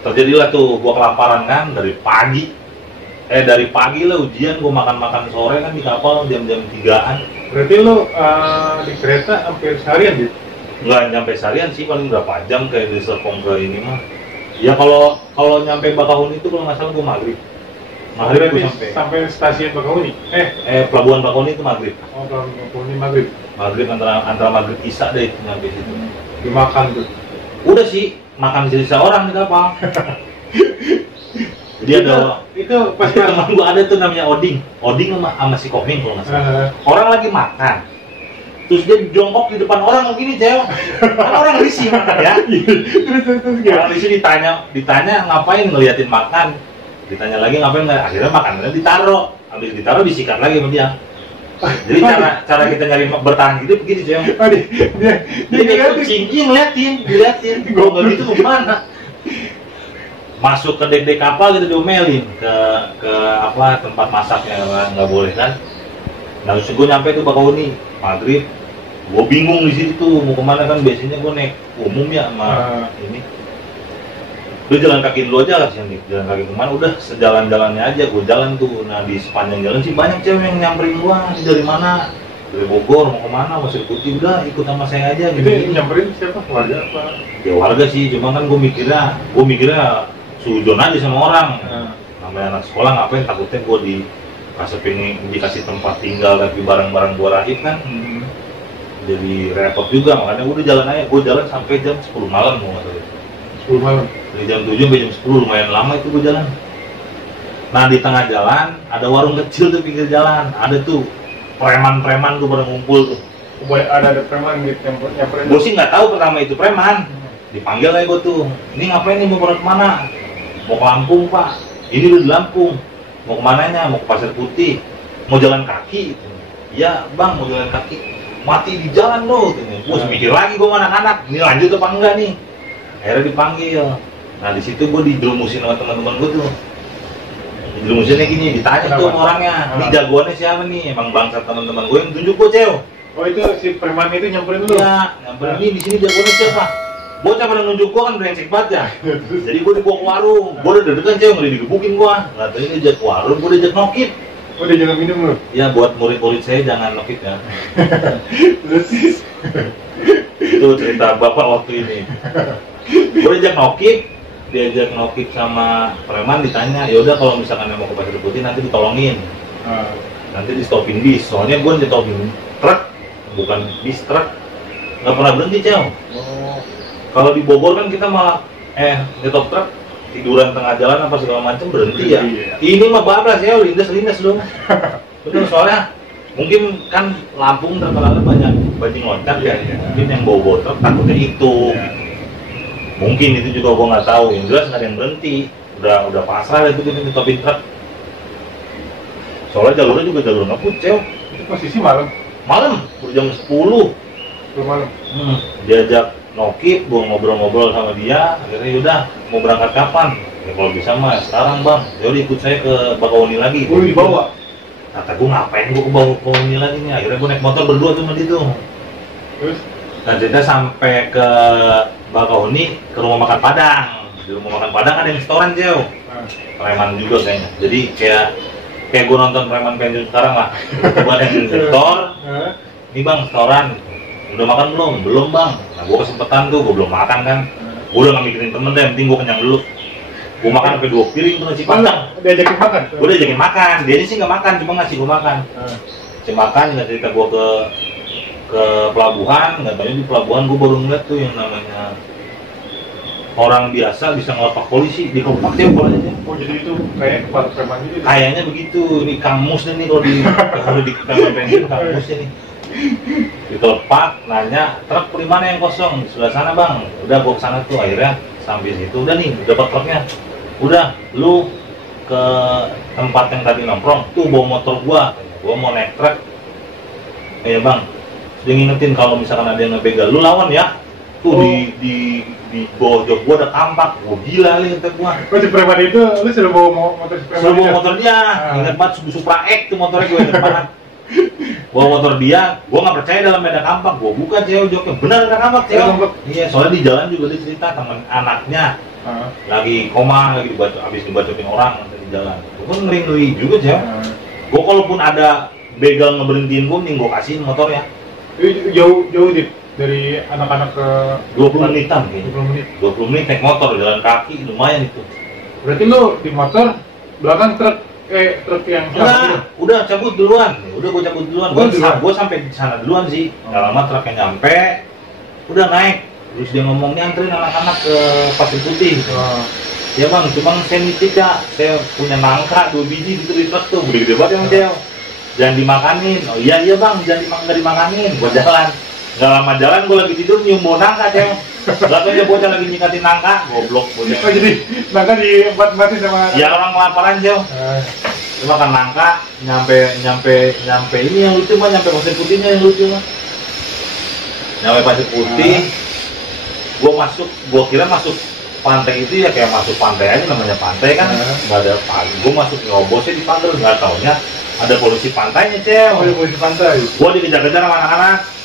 terjadilah tuh gue kelaparan kan dari pagi lah ujian, gue makan sore kan di kapal jam-jam 3-an. Berarti lu di kereta hampir seharian gitu? Nggak nyampe seharian sih, paling berapa jam kayak di Serpong ke ini mah. Ya kalau nyampe Bakahuni itu kalau nggak salah gue maghrib gue sampai stasiun Bakahuni? Pelabuhan Bakahuni itu maghrib. Oh, Pelabuhan Bakahuni maghrib? Maghrib antara maghrib isya deh nyampe situ. Dimakan tuh? Udah sih, makan sisa orang di kapal. Jadi itu pas teman gua ada tuh namanya Oding sama si Koming kalau nggak salah. Orang lagi makan, terus dia jongkok di depan orang begini cewek. Kan orang risih makan ya. Orang risih ditanya ngapain ngeliatin makan, ditanya lagi ngapain nggak. Akhirnya makanannya ditaruh, habis ditaruh disikat lagi sama dia. Jadi cara kita nyari bertahan hidup begini cewek. Dia kucing, ngeliatin. Gua nggak gitu gimana? Masuk ke dek kapal gitu diomelin ke apa tempat masaknya nggak boleh kan. Nah terus gue nyampe tuh Bakahuni maghrib, gue bingung di situ tuh mau kemana kan, biasanya gue naik umum ya sama ini. Udah jalan kaki dulu aja lah sih, jalan kaki kemana udah sejalan-jalannya aja gue jalan tuh. Nah di sepanjang jalan sih banyak cewek yang nyamperin gue, dari mana? Dari Bogor mau kemana, Pasir Putih, udah ikut sama saya aja gitu. Jadi nyamperin siapa? Warga apa? Ya warga sih, cuma kan gue mikirnya sujon aja sama orang. Namanya anak sekolah ngapain, takutnya gue dikasih tempat tinggal tapi barang-barang gue rahit kan. Jadi repot juga, makanya gue udah jalan aja. Gue jalan sampai jam 10 malam mau nggak salah. 10 malam? Dari jam 7 sampai jam 10, lumayan lama itu gue jalan. Nah di tengah jalan ada warung kecil tuh pinggir jalan, ada tuh preman tuh pada ngumpul tuh. Ada preman gitu yang Gue sih nggak tahu pertama itu preman. Dipanggil aja gue tuh, ini ngapain nih, mau kemana? Mau ke Lampung pak, ini udah di Lampung. Mau kemananya? Mau ke Pasir Putih. Mau jalan kaki? Ya bang, mau jalan kaki. Mati di jalan loh. Gue mikir lagi gue sama anak-anak, ini lanjut apa enggak nih? Akhirnya dipanggil. Nah di situ gue dijerumusin sama teman-teman gue tuh. Dijerumusinnya gini, ditanya tuh orangnya, ini jagoannya siapa nih? Emang bangsa teman-teman gue yang tunjuk gue cewek. Oh itu si preman itu nyamperin lu? Iya, nyamperin ini di sini jagoannya siapa? Bocah pada nunjuk gua kan brengsek banget ya. Jadi gua dibawa ke warung, gua udah deg-degan cewek, nggak digebukin gua. Katanya diajak ke warung, gua diajak nokip. Oh dia jangan minum lu? Ya buat murid-murid saya jangan nokip ya. Itu cerita bapak waktu ini. Gua diajak nokip sama preman, ditanya, yaudah kalau misalkan mau ke Pasir Putih nanti ditolongin. Nanti di stopin bis, soalnya gua ditolongin truk, bukan bis truk. Nggak pernah berhenti cewek. Kalau di Bogor kan kita malah nyetop truk tiduran tengah jalan apa segala macam berhenti ya. Ini mah bablas ya, lindas dong. Betul, soalnya mungkin kan Lampung terkenal banyak bajing loncat ya. Mungkin yang bawa truk takutnya itu. Mungkin itu juga gua nggak tahu. Yang jelas nggak ada yang berhenti. Udah pasrah itu kita nyetopin truk. Soalnya jalurnya juga jalur ngebut cewek. Itu posisi malam? Malam, udah jam 10. Malam. Diajak nokip, gua ngobrol-ngobrol sama dia, akhirnya yaudah mau berangkat kapan? Ya kalau bisa mah sekarang bang, yaudah ikut saya ke Bakahuni lagi. Gua dibawa? Kata gua ngapain gua ke Bakahuni lagi nih, akhirnya gua naik motor berdua tuh sama dia tuh. Terus? Dan kita sampai ke Bakahuni, ke rumah makan Padang. Di rumah makan Padang ada yang restoran jauh. Preman juga kayaknya, jadi kayak gua nonton preman pensiun sekarang lah. Gua ada yang sektor, ini bang restoran. Udah makan belum? Belum bang. Nah gue kesempetan tuh, gue belum makan kan. Gue udah gak mikirin temen deh, yang penting gue kenyang dulu. Gue makan sampai 2 piring tuh nasi padang. Diajakin makan? Gue diajakin makan, dia sih gak makan, cuma ngasih gue makan. Ngasih makan, nggak cerita gue ke ke pelabuhan, nggak tahu di pelabuhan gue baru ngeliat tuh yang namanya orang biasa bisa ngelepak polisi di kelopak dia polanya. Oh jadi itu kayak kepala preman gitu. Kayaknya begitu. Ini Kang Mus nih kalau di preman bensin Kang Mus nih. Ditelepak, nanya truk di mana yang kosong, di sebelah sana bang. Udah gua kesana tuh, akhirnya sampai situ udah nih dapat truknya. Udah lu ke tempat yang tadi nongkrong tuh bawa motor gua mau naik truk. Iya bang, sudah ngingetin kalau misalkan ada yang ngebegal lu lawan ya. Tuh di bawah jok gua ada tampak. Gua gila nih kata gua. Oh si preman itu lu sudah bawa motor si preman. Sudah bawa motor dia. Ingat banget Supra X tuh motornya gue ingat banget. Bawa motor dia, gua nggak percaya dalam beda kampak. Gua buka cewek joknya, benar ada kampak cewek. Iya, soalnya di jalan juga dia cerita teman anaknya lagi koma, lagi habis dibacotin orang di jalan. Gua ngeri juga cewek. Gua kalaupun ada begal ngeberhentiin gua, mending gua kasihin motornya. Jauh dari anak-anak ke 20 menitan kayaknya. 20 menit. 20 menit naik motor, jalan kaki lumayan itu. Berarti lu di motor belakang truk yang enggak, udah cabut duluan. Udah gua cabut duluan. Gua sampai di sana duluan sih. Enggak lama truknya nyampe. Udah naik. Terus dia ngomong anterin anak-anak ke Pasir Putih. Ya bang, cuma saya nitip ya. Saya punya nangka 2 biji gitu di truk tuh. Gede banget yang cewek. Jangan dimakanin. Oh iya bang, jangan dimakanin. Gua jalan. Nggak lama jalan, gue lagi tidur nyium bau nangka cewek. Gak tau dia bocah lagi nyikatin nangka, goblok bocah. Oh jadi nangka diempat-empatin sama. Ya orang kelaparan cewek. Dia makan nangka, nyampe ini yang lucu mah, nyampe Pasir Putihnya yang lucu mah. Nyampe Pasir Putih, gue kira masuk pantai itu ya kayak masuk pantai aja, namanya pantai kan. Nggak ada pagi, gue masuk nyobosnya dipanggil, nggak taunya ada polisi pantainya cewek. Oh, ada polisi pantai. Gue dikejar-kejar sama anak-anak.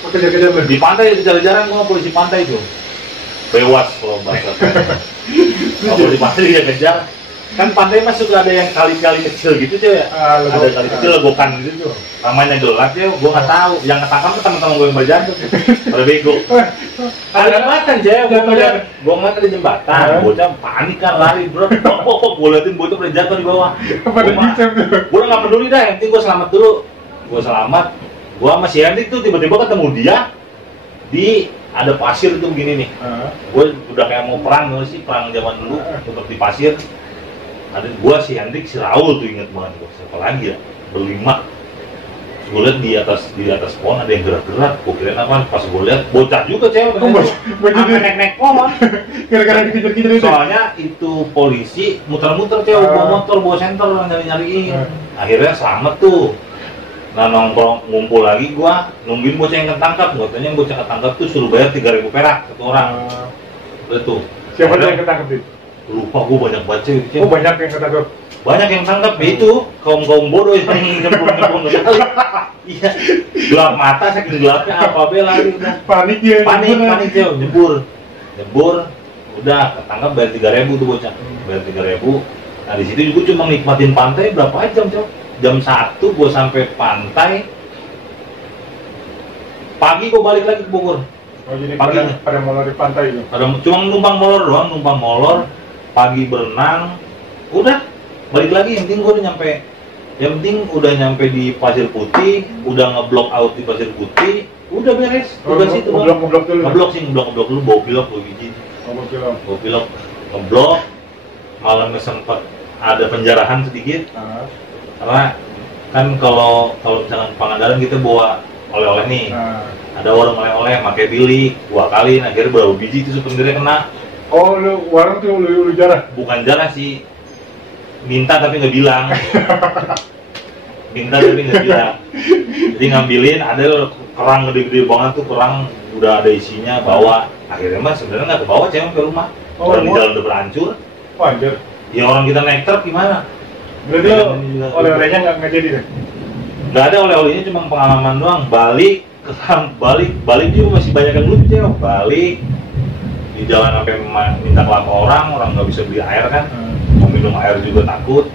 Kejar-kejar di pantai, kejar-kejaran gua polisi pantai itu. Bewas kalau bahasa. Kalau di pantai dia kejar. Kan pantai mah suka ada yang kali-kali kecil gitu tuh ya. Ada kali kecil legokan gitu tuh. Namanya gelap ya, gua nggak tahu. Yang ketangkap tuh teman-teman gua yang berjatuh. Pada bego. Ada jembatan cewek, gua ngeliat ada jembatan. Bocah panik kan lari bro. Gua liatin bocah pada jatuh di bawah. Gua nggak peduli dah, yang penting gua selamat dulu. Gua selamat. Gua sama si Hendrik tuh tiba-tiba ketemu dia di ada pasir tuh begini nih. Gua udah kayak mau perang perang zaman dulu untuk di pasir. Ada gua si Hendrik, si Raul tuh inget banget gua. Siapa lagi ya? Berlima. Gua liat di atas pohon ada yang gerak-gerak. Gua kirain apa? Pas gua liat bocah juga cewek. Naik pohon. Gara-gara dikejar-kejar itu. Soalnya itu polisi muter-muter cewek bawa motor, bawa senter nyari-nyariin. Akhirnya selamat tuh. Nah nongkrong ngumpul lagi gua nungguin bocah yang ketangkap. Katanya bocah ketangkap tuh suruh bayar 3.000 perak satu orang. Udah tuh. Siapa yang ketangkap itu? Lupa gua banyak baca itu. Oh banyak yang ketangkap. Banyak yang tangkap itu kaum bodoh yang nyemplung iya. Gelap mata saking gelapnya apa bela udah. Panik dia. Panik dia nyebur. Udah ketangkap bayar 3.000 tuh bocah. Bayar 3.000. Nah di situ gua cuma nikmatin pantai berapa jam coba? Jam 1 gue sampai pantai, pagi gue balik lagi ke Bogor. Oh jadi pada molor di pantai itu? Cuma numpang molor, pagi berenang, udah balik lagi. Yang penting gue udah nyampe di Pasir Putih, udah ngeblok out di Pasir Putih, udah beres. Tugas itu ngeblok dulu, bawa pilok 2 biji. Bawa pilok, ngeblok, malamnya sempat ada penjarahan sedikit. Karena kan kalau misalkan Pangandaran kita bawa oleh-oleh nih, ada warung oleh-oleh pakai bilik 2 kali, akhirnya berapa biji itu sebenarnya kena. Oh lu warung tuh lu jarah? Bukan jarah sih, minta tapi nggak bilang. Jadi ngambilin, ada kerang gede-gede banget tuh, kerang udah ada isinya, bawa. Akhirnya mah sebenarnya nggak kebawa cewek ke rumah. Orang di jalan udah berancur. Anjir. Ya orang kita naik truk gimana? Berarti oleh-olehnya nggak jadi deh? Nggak ada oleh-olehnya, cuma pengalaman doang. Balik juga masih banyak yang lucu ya. Balik di jalan sampai minta kelapa orang nggak bisa beli air kan, mau minum air juga takut.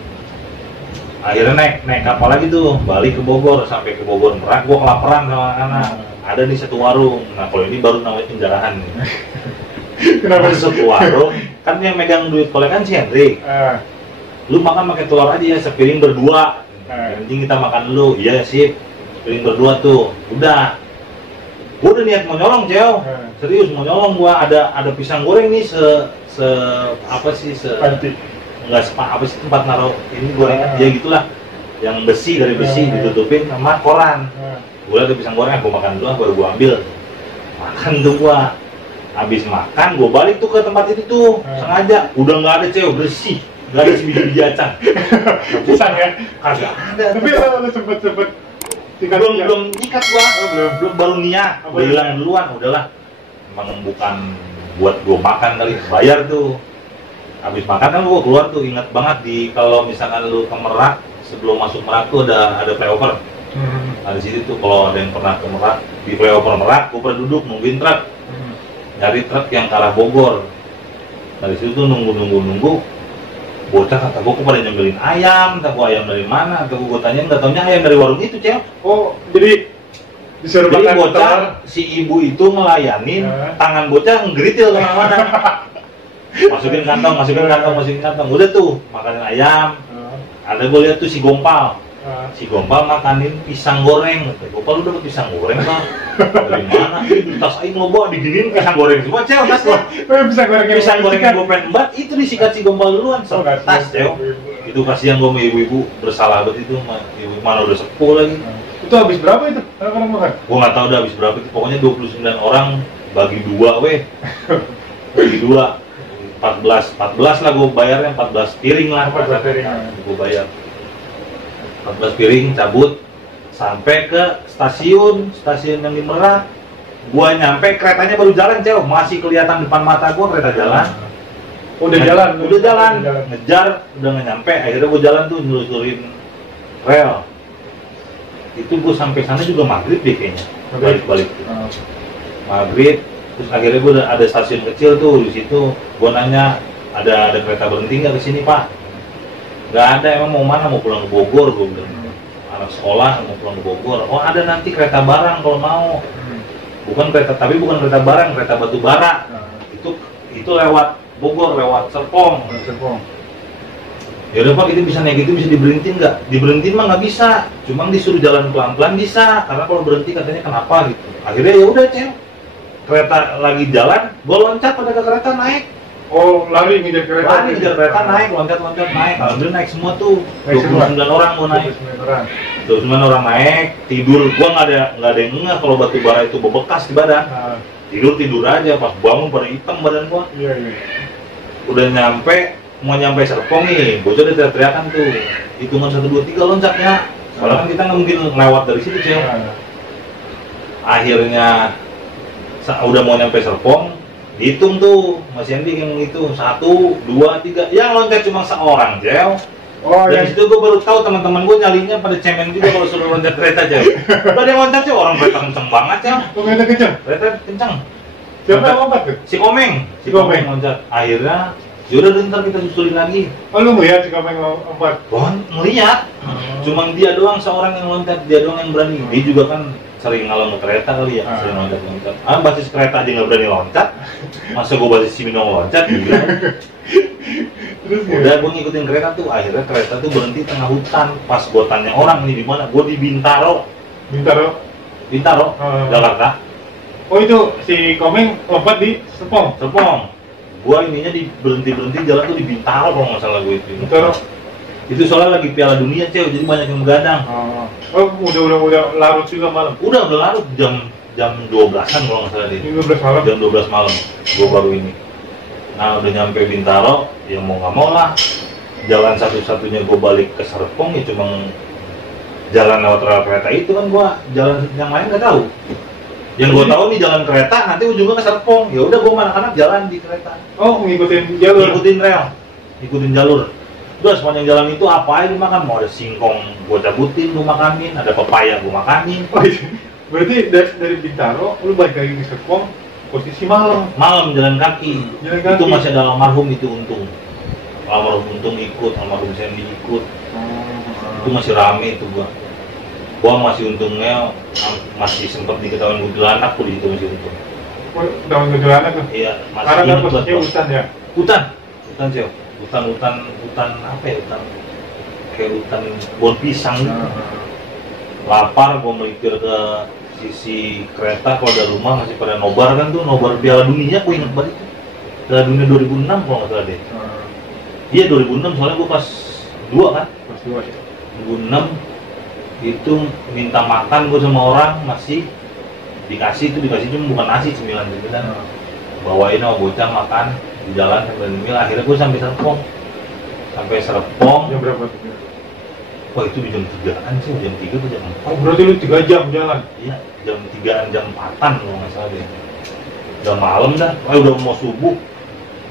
Akhirnya naik kapal lagi tuh, balik ke Bogor. Sampai ke Bogor Merak, gua kelaparan sama anak-anak. Ada di satu warung. Nah kalau ini baru namanya penjarahan nih. Kenapa satu warung? Kan yang megang duit kolek kan si Hendrik. Lu makan pakai telur aja ya, sepiring berdua. Yang penting kita makan dulu. Iya sip, sepiring berdua tuh. Udah Gue udah niat mau nyolong, Ceo. Serius mau nyolong gua, ada pisang goreng nih apa sih Panti. enggak apa sih tempat naruh ini gorengan ya gitulah. Yang besi dari besi ditutupin sama koran. Gua ada pisang goreng, gua makan dulu baru gua ambil. Makan tuh gua. Habis makan gua balik tuh ke tempat itu tuh. Sengaja udah nggak ada, Ceo, bersih. Nggak ada si biji-biji acang. Pisang ya? Kagak ada. Tapi lo sempet belum ikat gua, belum baru niat, Apa gua hilang duluan, udahlah. Emang bukan buat gua makan kali, bayar tuh. Habis makan kan gua keluar tuh, ingat banget kalau misalkan lu ke Merak, sebelum masuk Merak tuh ada flyover. Nah di situ tuh kalau ada yang pernah ke Merak, di flyover Merak, gua pernah duduk nungguin truk, nyari truk yang ke arah Bogor. Nah di situ tuh nunggu. Bocah kata gua, kok pada nyembelin ayam, kata gua ayam dari mana, kata gua tanyain, nggak taunya ayam dari warung itu, Cel. Oh, jadi disuruh Jadi makan bocah, telur. si ibu itu ngelayanin, tangan bocah ngeritil kemana-mana. masukin kantong, udah tuh, makanin ayam. Ada gue lihat tuh si Gompal makanin pisang goreng. Kata Gompal, lu dapet pisang goreng, Bang? Dari mana? Di tas aing lo bawa diginiin pisang goreng semua, Cel, tasnya. Pisang goreng yang gue pengen banget, itu disikat si Gompal duluan, tas, Cel. Itu kasihan gue sama ibu-ibu, bersalah banget itu, ibu mana udah sepuh lagi. Itu habis berapa itu orang makan? Gue nggak tahu udah habis berapa itu, pokoknya 29 orang bagi dua, bagi dua, 14 lah gue bayarnya, 14 piring lah, 14 piring. gue bayar 14 piring, cabut sampai ke stasiun yang di Merak. Gue nyampe, keretanya baru jalan, Cel, masih kelihatan depan mata gue kereta jalan. Udah jalan, ngejar, udah nggak nyampe. Akhirnya gue jalan tuh nelusurin rel. Itu gue sampai sana juga maghrib deh kayaknya, balik maghrib. Terus akhirnya gue ada stasiun kecil tuh di situ. Gue nanya, ada kereta berhenti nggak ke sini, Pak? Nggak ada. Emang mau mana? Mau pulang ke Bogor, gue bilang. Anak sekolah mau pulang ke Bogor. Oh, ada nanti kereta barang kalau mau. Bukan kereta barang, kereta batu bara. Itu lewat Bogor, lewat Serpong. Ya udah Pak, itu bisa naik, itu bisa diberhentiin nggak? Diberhentiin mah nggak bisa, cuma disuruh jalan pelan-pelan bisa. Karena kalau berhenti katanya kenapa gitu. Akhirnya ya udah, Cel. Kereta lagi jalan, gue loncat pada ke kereta, naik. Oh, lari ngejar kereta. Lari ngejar kereta, naik, loncat naik. Alhamdulillah naik semua tuh. 29 orang gue naik. 29 orang naik, tidur. Gua nggak ada yang ngeh kalau batu bara itu bebekas di badan. Tidur aja, pas bangun pada hitam badan gua. Iya. Udah mau nyampe Serpong nih, bocah udah teriak-teriakan tuh. Hitungan 1, 2, 3 loncatnya. Soalnya kan kita nggak mungkin lewat dari situ, Cel. Akhirnya udah mau nyampe Serpong, dihitung tuh, Mas Yandi yang itu 1, 2, 3, yang loncat cuma seorang, Cel. Oh, dari situ gue baru tahu teman-teman gue nyalinya pada cemen juga kalau suruh loncat kereta, Cel. Tadi yang loncat, Cel, orang kereta kenceng banget, Cel. Kereta kenceng? Kereta kenceng. Siapa yang lompat tuh? Si Komeng loncat. Akhirnya, yaudah ntar kita susulin lagi. Oh, lu ngeliat si Komeng lompat? Ngeliat. Cuma dia doang seorang yang loncat, dia doang yang berani. Dia juga kan sering ngalamin kereta kali ya, sering loncat. Basis kereta aja nggak berani loncat. Masa gue basis si Minong loncat gitu. Terus udah gue ngikutin kereta tuh, akhirnya kereta tuh berhenti tengah hutan. Pas gue tanya orang nih di mana, gue di Bintaro, Jakarta. Oh, itu si Komeng lompat di Serpong. Gue ininya di berhenti jalan tuh di Bintaro kalau nggak salah gue itu. Bintaro. Itu soalnya lagi Piala Dunia, Cel, jadi banyak yang begadang. Oh, udah larut juga malam. Udah larut jam 12-an kalau nggak salah deh. 12 malam. Jam 12 malam. Gue baru ini. Nah udah nyampe Bintaro, ya mau nggak mau lah. Jalan satu-satunya gue balik ke Serpong ya cuma jalan lewat rel kereta itu kan. Gue jalan yang lain nggak tahu. Yang gue tahu nih jalan kereta nanti ujungnya ke Serpong. Ya udah gue anak-anak jalan di kereta. Oh, ngikutin jalur. Ngikutin jalur. Udah sepanjang jalan itu apa aja dimakan. Mau ada singkong gue cabutin, gue makanin. Ada pepaya gue makanin. Oh, berarti dari Bintaro lu balik lagi ke Serpong posisi malam jalan kaki. Itu masih ada almarhum itu Untung ikut, almarhum Sandy ikut. Itu masih rame itu gua masih untungnya masih sempat diketahui kuntilanak tuh di situ masih untung. Daun kuntilanak tuh? Iya, masih. Karena kan posisinya hutan ya? Hutan, Cel. Hutan apa ya, kayak hutan pohon pisang. Lapar, gua melipir ke sisi kereta kalau dari rumah masih pada nobar kan tuh, nobar Piala Dunia, gue inget banget itu. Piala Dunia 2006 kalau nggak salah deh. Iya 2006 soalnya gue pas 2 kan. Pas 2 ya. 2006 itu minta makan gue sama orang masih dikasih cuma bukan nasi cemilan gitu kan. Bawain sama bocah makan di jalan sampai nyemil, akhirnya gue sampai Serpong. Jam berapa tuh? Wah itu di jam 3-an sih, jam 3 atau jam 4. Oh berarti lu 3 jam jalan? Iya, jam 3-an, jam 4-an kalau nggak salah deh. Udah malam dah, udah mau subuh.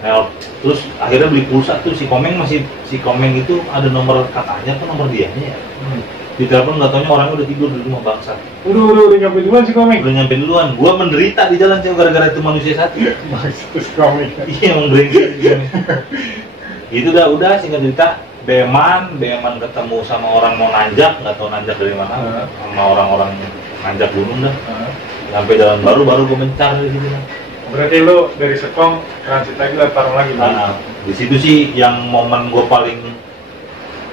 Nah, terus akhirnya beli pulsa tuh, si Komeng itu ada nomor katanya tuh nomor dianya ya. Di telepon nggak taunya orangnya udah tidur di rumah bangsat. Udah nyampe duluan si Komeng? Udah nyampe duluan, gua menderita di jalan cewek gara-gara itu manusia satu. Terus Komeng. Iya emang brengsek. Itu udah singkat cerita. Beman ketemu sama orang mau nanjak, nggak tahu nanjak dari mana, sama orang-orang nanjak gunung dah. Sampai jalan baru gue mencar dari situ. Berarti lu dari Serpong transit lagi lah, Parung lagi. Nah, di situ sih yang momen gue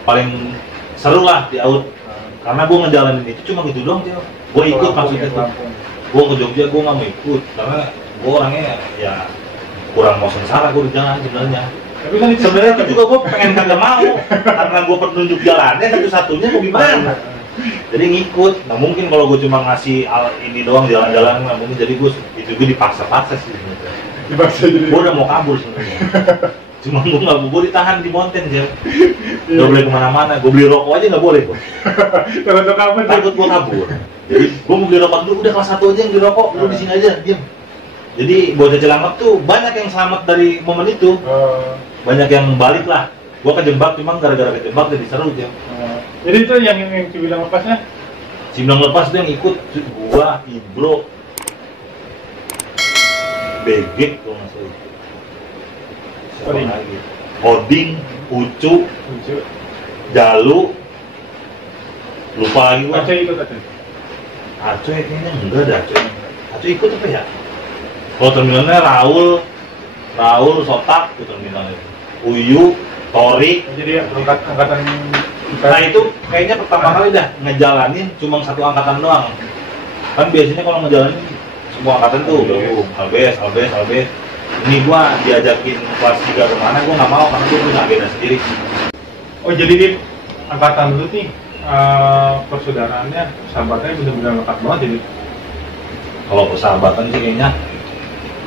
paling seru lah di Aut. Karena gue ngejalanin itu cuma gitu doang sih. Gue ikut maksudnya tuh. Gue ke Jogja gue nggak mau ikut karena gue orangnya ya kurang mau sengsara gue di jalan sebenarnya. Tapi kan itu sebenarnya itu juga gue pengen kagak mau karena gue petunjuk jalannya satu-satunya mau gimana. Jadi ngikut. Nah mungkin kalau gue cuma ngasih ini doang jalan-jalan nggak mungkin, jadi gue dipaksa-paksa sih sebenarnya. Dipaksa jadi. Gue udah mau kabur sebenarnya. Cuma gue ditahan di mountain aja. Gak boleh kemana-mana. Gue beli rokok aja nggak boleh gue. Takut gue kabur. Jadi gue mau beli rokok dulu, udah kelas 1 aja yang beli rokok, lu di sini aja diam. Jadi bocah Cilandak tuh banyak yang selamat dari momen itu. Banyak yang balik lah. Gua kejebak, cuma gara-gara kejebak jadi seru aja. Jadi itu yang Cibilang lepasnya? Cibilang lepas itu yang ikut gua, Ibro, BG kalau nggak salah. Siapa lagi? Oding, Ucu, Jalu, lupa lagi gua. Aceh ikut Aceh? Aceh kayaknya enggak ada Aceh. Aceh ikut apa ya? Kalau terminalnya Raul, Sotak itu terminalnya. Uyu, Tori. Jadi angkatan. Nah itu kayaknya pertama kali dah ngejalanin cuma satu angkatan doang. Kan biasanya kalau ngejalanin semua angkatan tuh gabung, Albes. Ini gua diajakin kelas 3 kemana, gua nggak mau karena gua punya agenda sendiri. Oh jadi di angkatan lu nih persaudaraannya, sahabatnya benar-benar lekat banget jadi. Kalau persahabatan sih kayaknya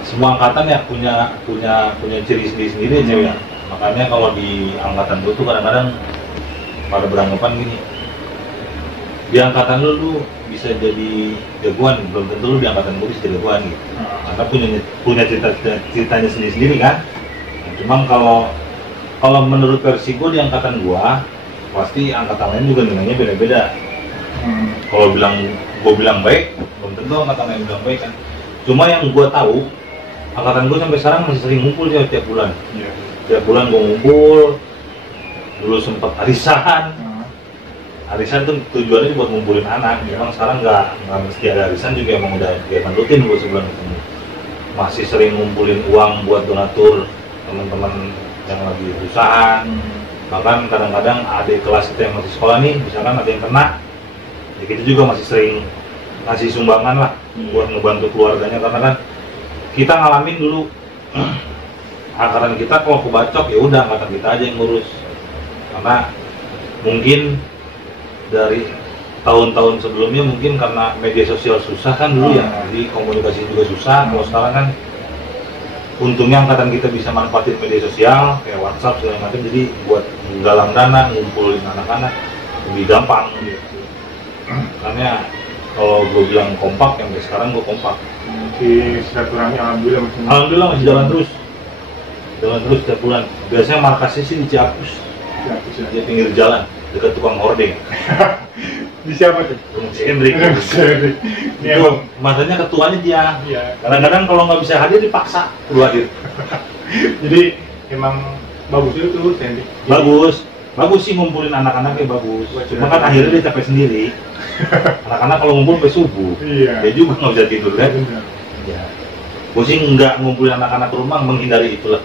semua angkatan ya punya ciri sendiri aja ya. Makanya kalau di angkatan gue tuh kadang-kadang pada beranggapan gini, di angkatan lu bisa jadi jagoan, belum tentu lu di angkatan gue bisa jadi jagoan gitu. Karena punya ceritanya sendiri kan. Nah, cuman kalau menurut versi gue di angkatan gue pasti angkatan lain juga nilainya beda-beda. Kalau gue bilang baik, belum tentu angkatan lain bilang baik kan. Cuma yang gue tahu, angkatan gue sampai sekarang masih sering ngumpul tiap bulan. Tiap bulan gue ngumpul. Dulu sempat arisan. Arisan tuh tujuannya buat ngumpulin anak. Memang sekarang nggak mesti ada arisan juga, emang udah kegiatan rutin gue sebulan ketemu. Masih sering ngumpulin uang buat donatur teman-teman yang lagi perusahaan. Bahkan kadang-kadang adik kelas kita yang masih sekolah nih, misalkan ada yang kena, ya kita juga masih sering ngasih sumbangan lah buat ngebantu keluarganya, karena kan kita ngalamin dulu angkatan kita kalau kebacok ya udah angkatan kita aja yang ngurus, karena mungkin dari tahun-tahun sebelumnya mungkin karena media sosial susah kan dulu ya, jadi komunikasi juga susah. Kalau sekarang kan untungnya angkatan kita bisa manfaatin media sosial kayak WhatsApp segala macam, jadi buat menggalang dana, ngumpulin anak-anak lebih gampang gitu. Makanya kalau gue bilang kompak, yang sekarang gue kompak. Si silaturahmi alhamdulillah masih jalan terus setiap bulan. Biasanya markasnya sih di Ciapus, di pinggir jalan dekat tukang hordeng. Di siapa tuh? Si Hendrik. Itu masanya ketuanya dia. Kadang-kadang kalau nggak bisa hadir dipaksa perlu hadir. Jadi emang bagus itu tuh Hendrik. Bagus sih ngumpulin anak-anaknya, bagus. Cuma kan akhirnya dia capek sendiri. Anak-anak kalau ngumpul sampai subuh, dia juga nggak bisa tidur kan. Ya. Gue sih nggak ngumpulin anak-anak ke rumah, menghindari itulah.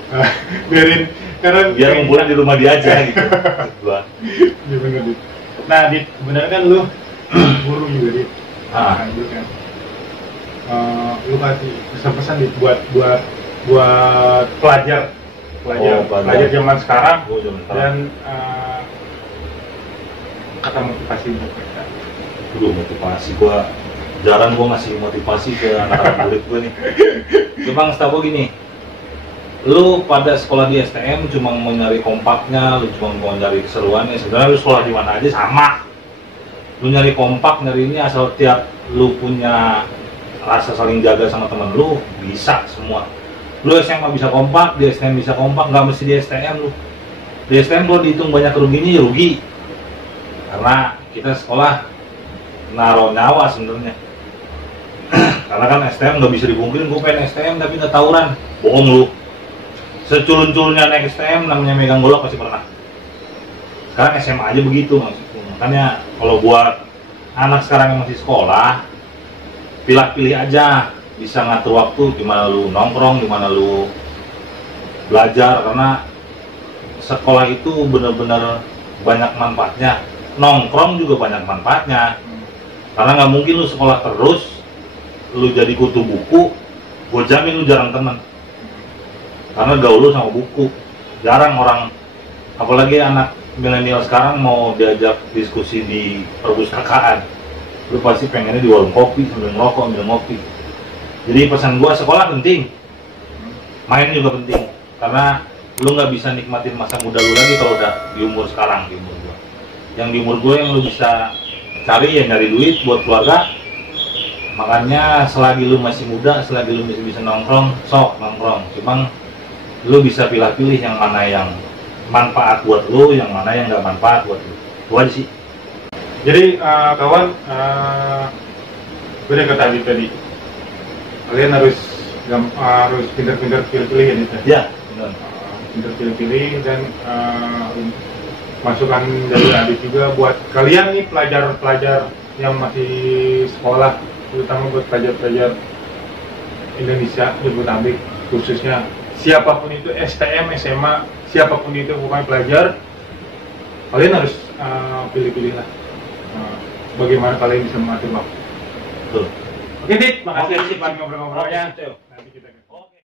Biar ngumpulin di rumah dia aja gitu. Iya bener. Nah, sebenarnya kan lu guru juga, Dit. Kan. lu kasih pesan-pesan nih buat pelajar zaman sekarang dan kata motivasi untuk mereka. Motivasi gua jarang gua ngasih motivasi ke anak-anak murid gua nih. Cuma setahu gua gini, lu pada sekolah di STM cuma mau nyari kompaknya, lu cuma mau nyari keseruannya. Sebenarnya lu sekolah di mana aja sama. Lu nyari kompak, nyari ini asal tiap lu punya rasa saling jaga sama temen lu, bisa semua. Lu SMA bisa kompak, di STM bisa kompak, nggak mesti di STM lu. Di STM kalau dihitung banyak ruginya ya rugi. Karena kita sekolah naruh nyawa sebenarnya. Karena kan STM nggak bisa dipungkirin, gue pengen STM tapi nggak tawuran, bohong lu. Seculun-culunnya naik STM namanya megang golok pasti pernah. Sekarang SMA aja begitu maksudku. Makanya kalau buat anak sekarang yang masih sekolah, pilih-pilih aja, bisa ngatur waktu gimana lu nongkrong, gimana lu belajar, karena sekolah itu benar-benar banyak manfaatnya. Nongkrong juga banyak manfaatnya. Karena nggak mungkin lu sekolah terus, lu jadi kutu buku, gue jamin lu jarang temen. Karena gaul lu sama buku, jarang orang, apalagi anak milenial sekarang mau diajak diskusi di perpustakaan, lu pasti pengennya di warung kopi sambil ngerokok, sambil ngopi. Jadi pesan gua, sekolah penting, main juga penting, karena lu nggak bisa nikmatin masa muda lu lagi kalau udah di umur sekarang, di umur gua. Yang di umur gua yang lu bisa cari ya nyari duit buat keluarga. Makanya selagi lu masih muda, selagi lu masih bisa nongkrong, sok nongkrong. Cuman lu bisa pilih-pilih yang mana yang manfaat buat lu, yang mana yang nggak manfaat buat lu. Itu aja sih. Jadi kawan, gue udah kata tadi, kalian harus pintar-pintar pilih-pilih ya, Dit? Ya, benar. Pintar pilih-pilih dan masukan dari Adit juga buat kalian nih pelajar-pelajar yang masih sekolah, terutama buat pelajar-pelajar Indonesia, Jabodetabek khususnya, siapapun itu, STM, SMA, siapapun itu bukan pelajar, kalian harus pilih-pilih lah bagaimana kalian bisa mengatur waktu. Betul. Oke, Dit, makasih Oke, buat ngobrol-ngobrolnya. Oke, Theo. Nanti kita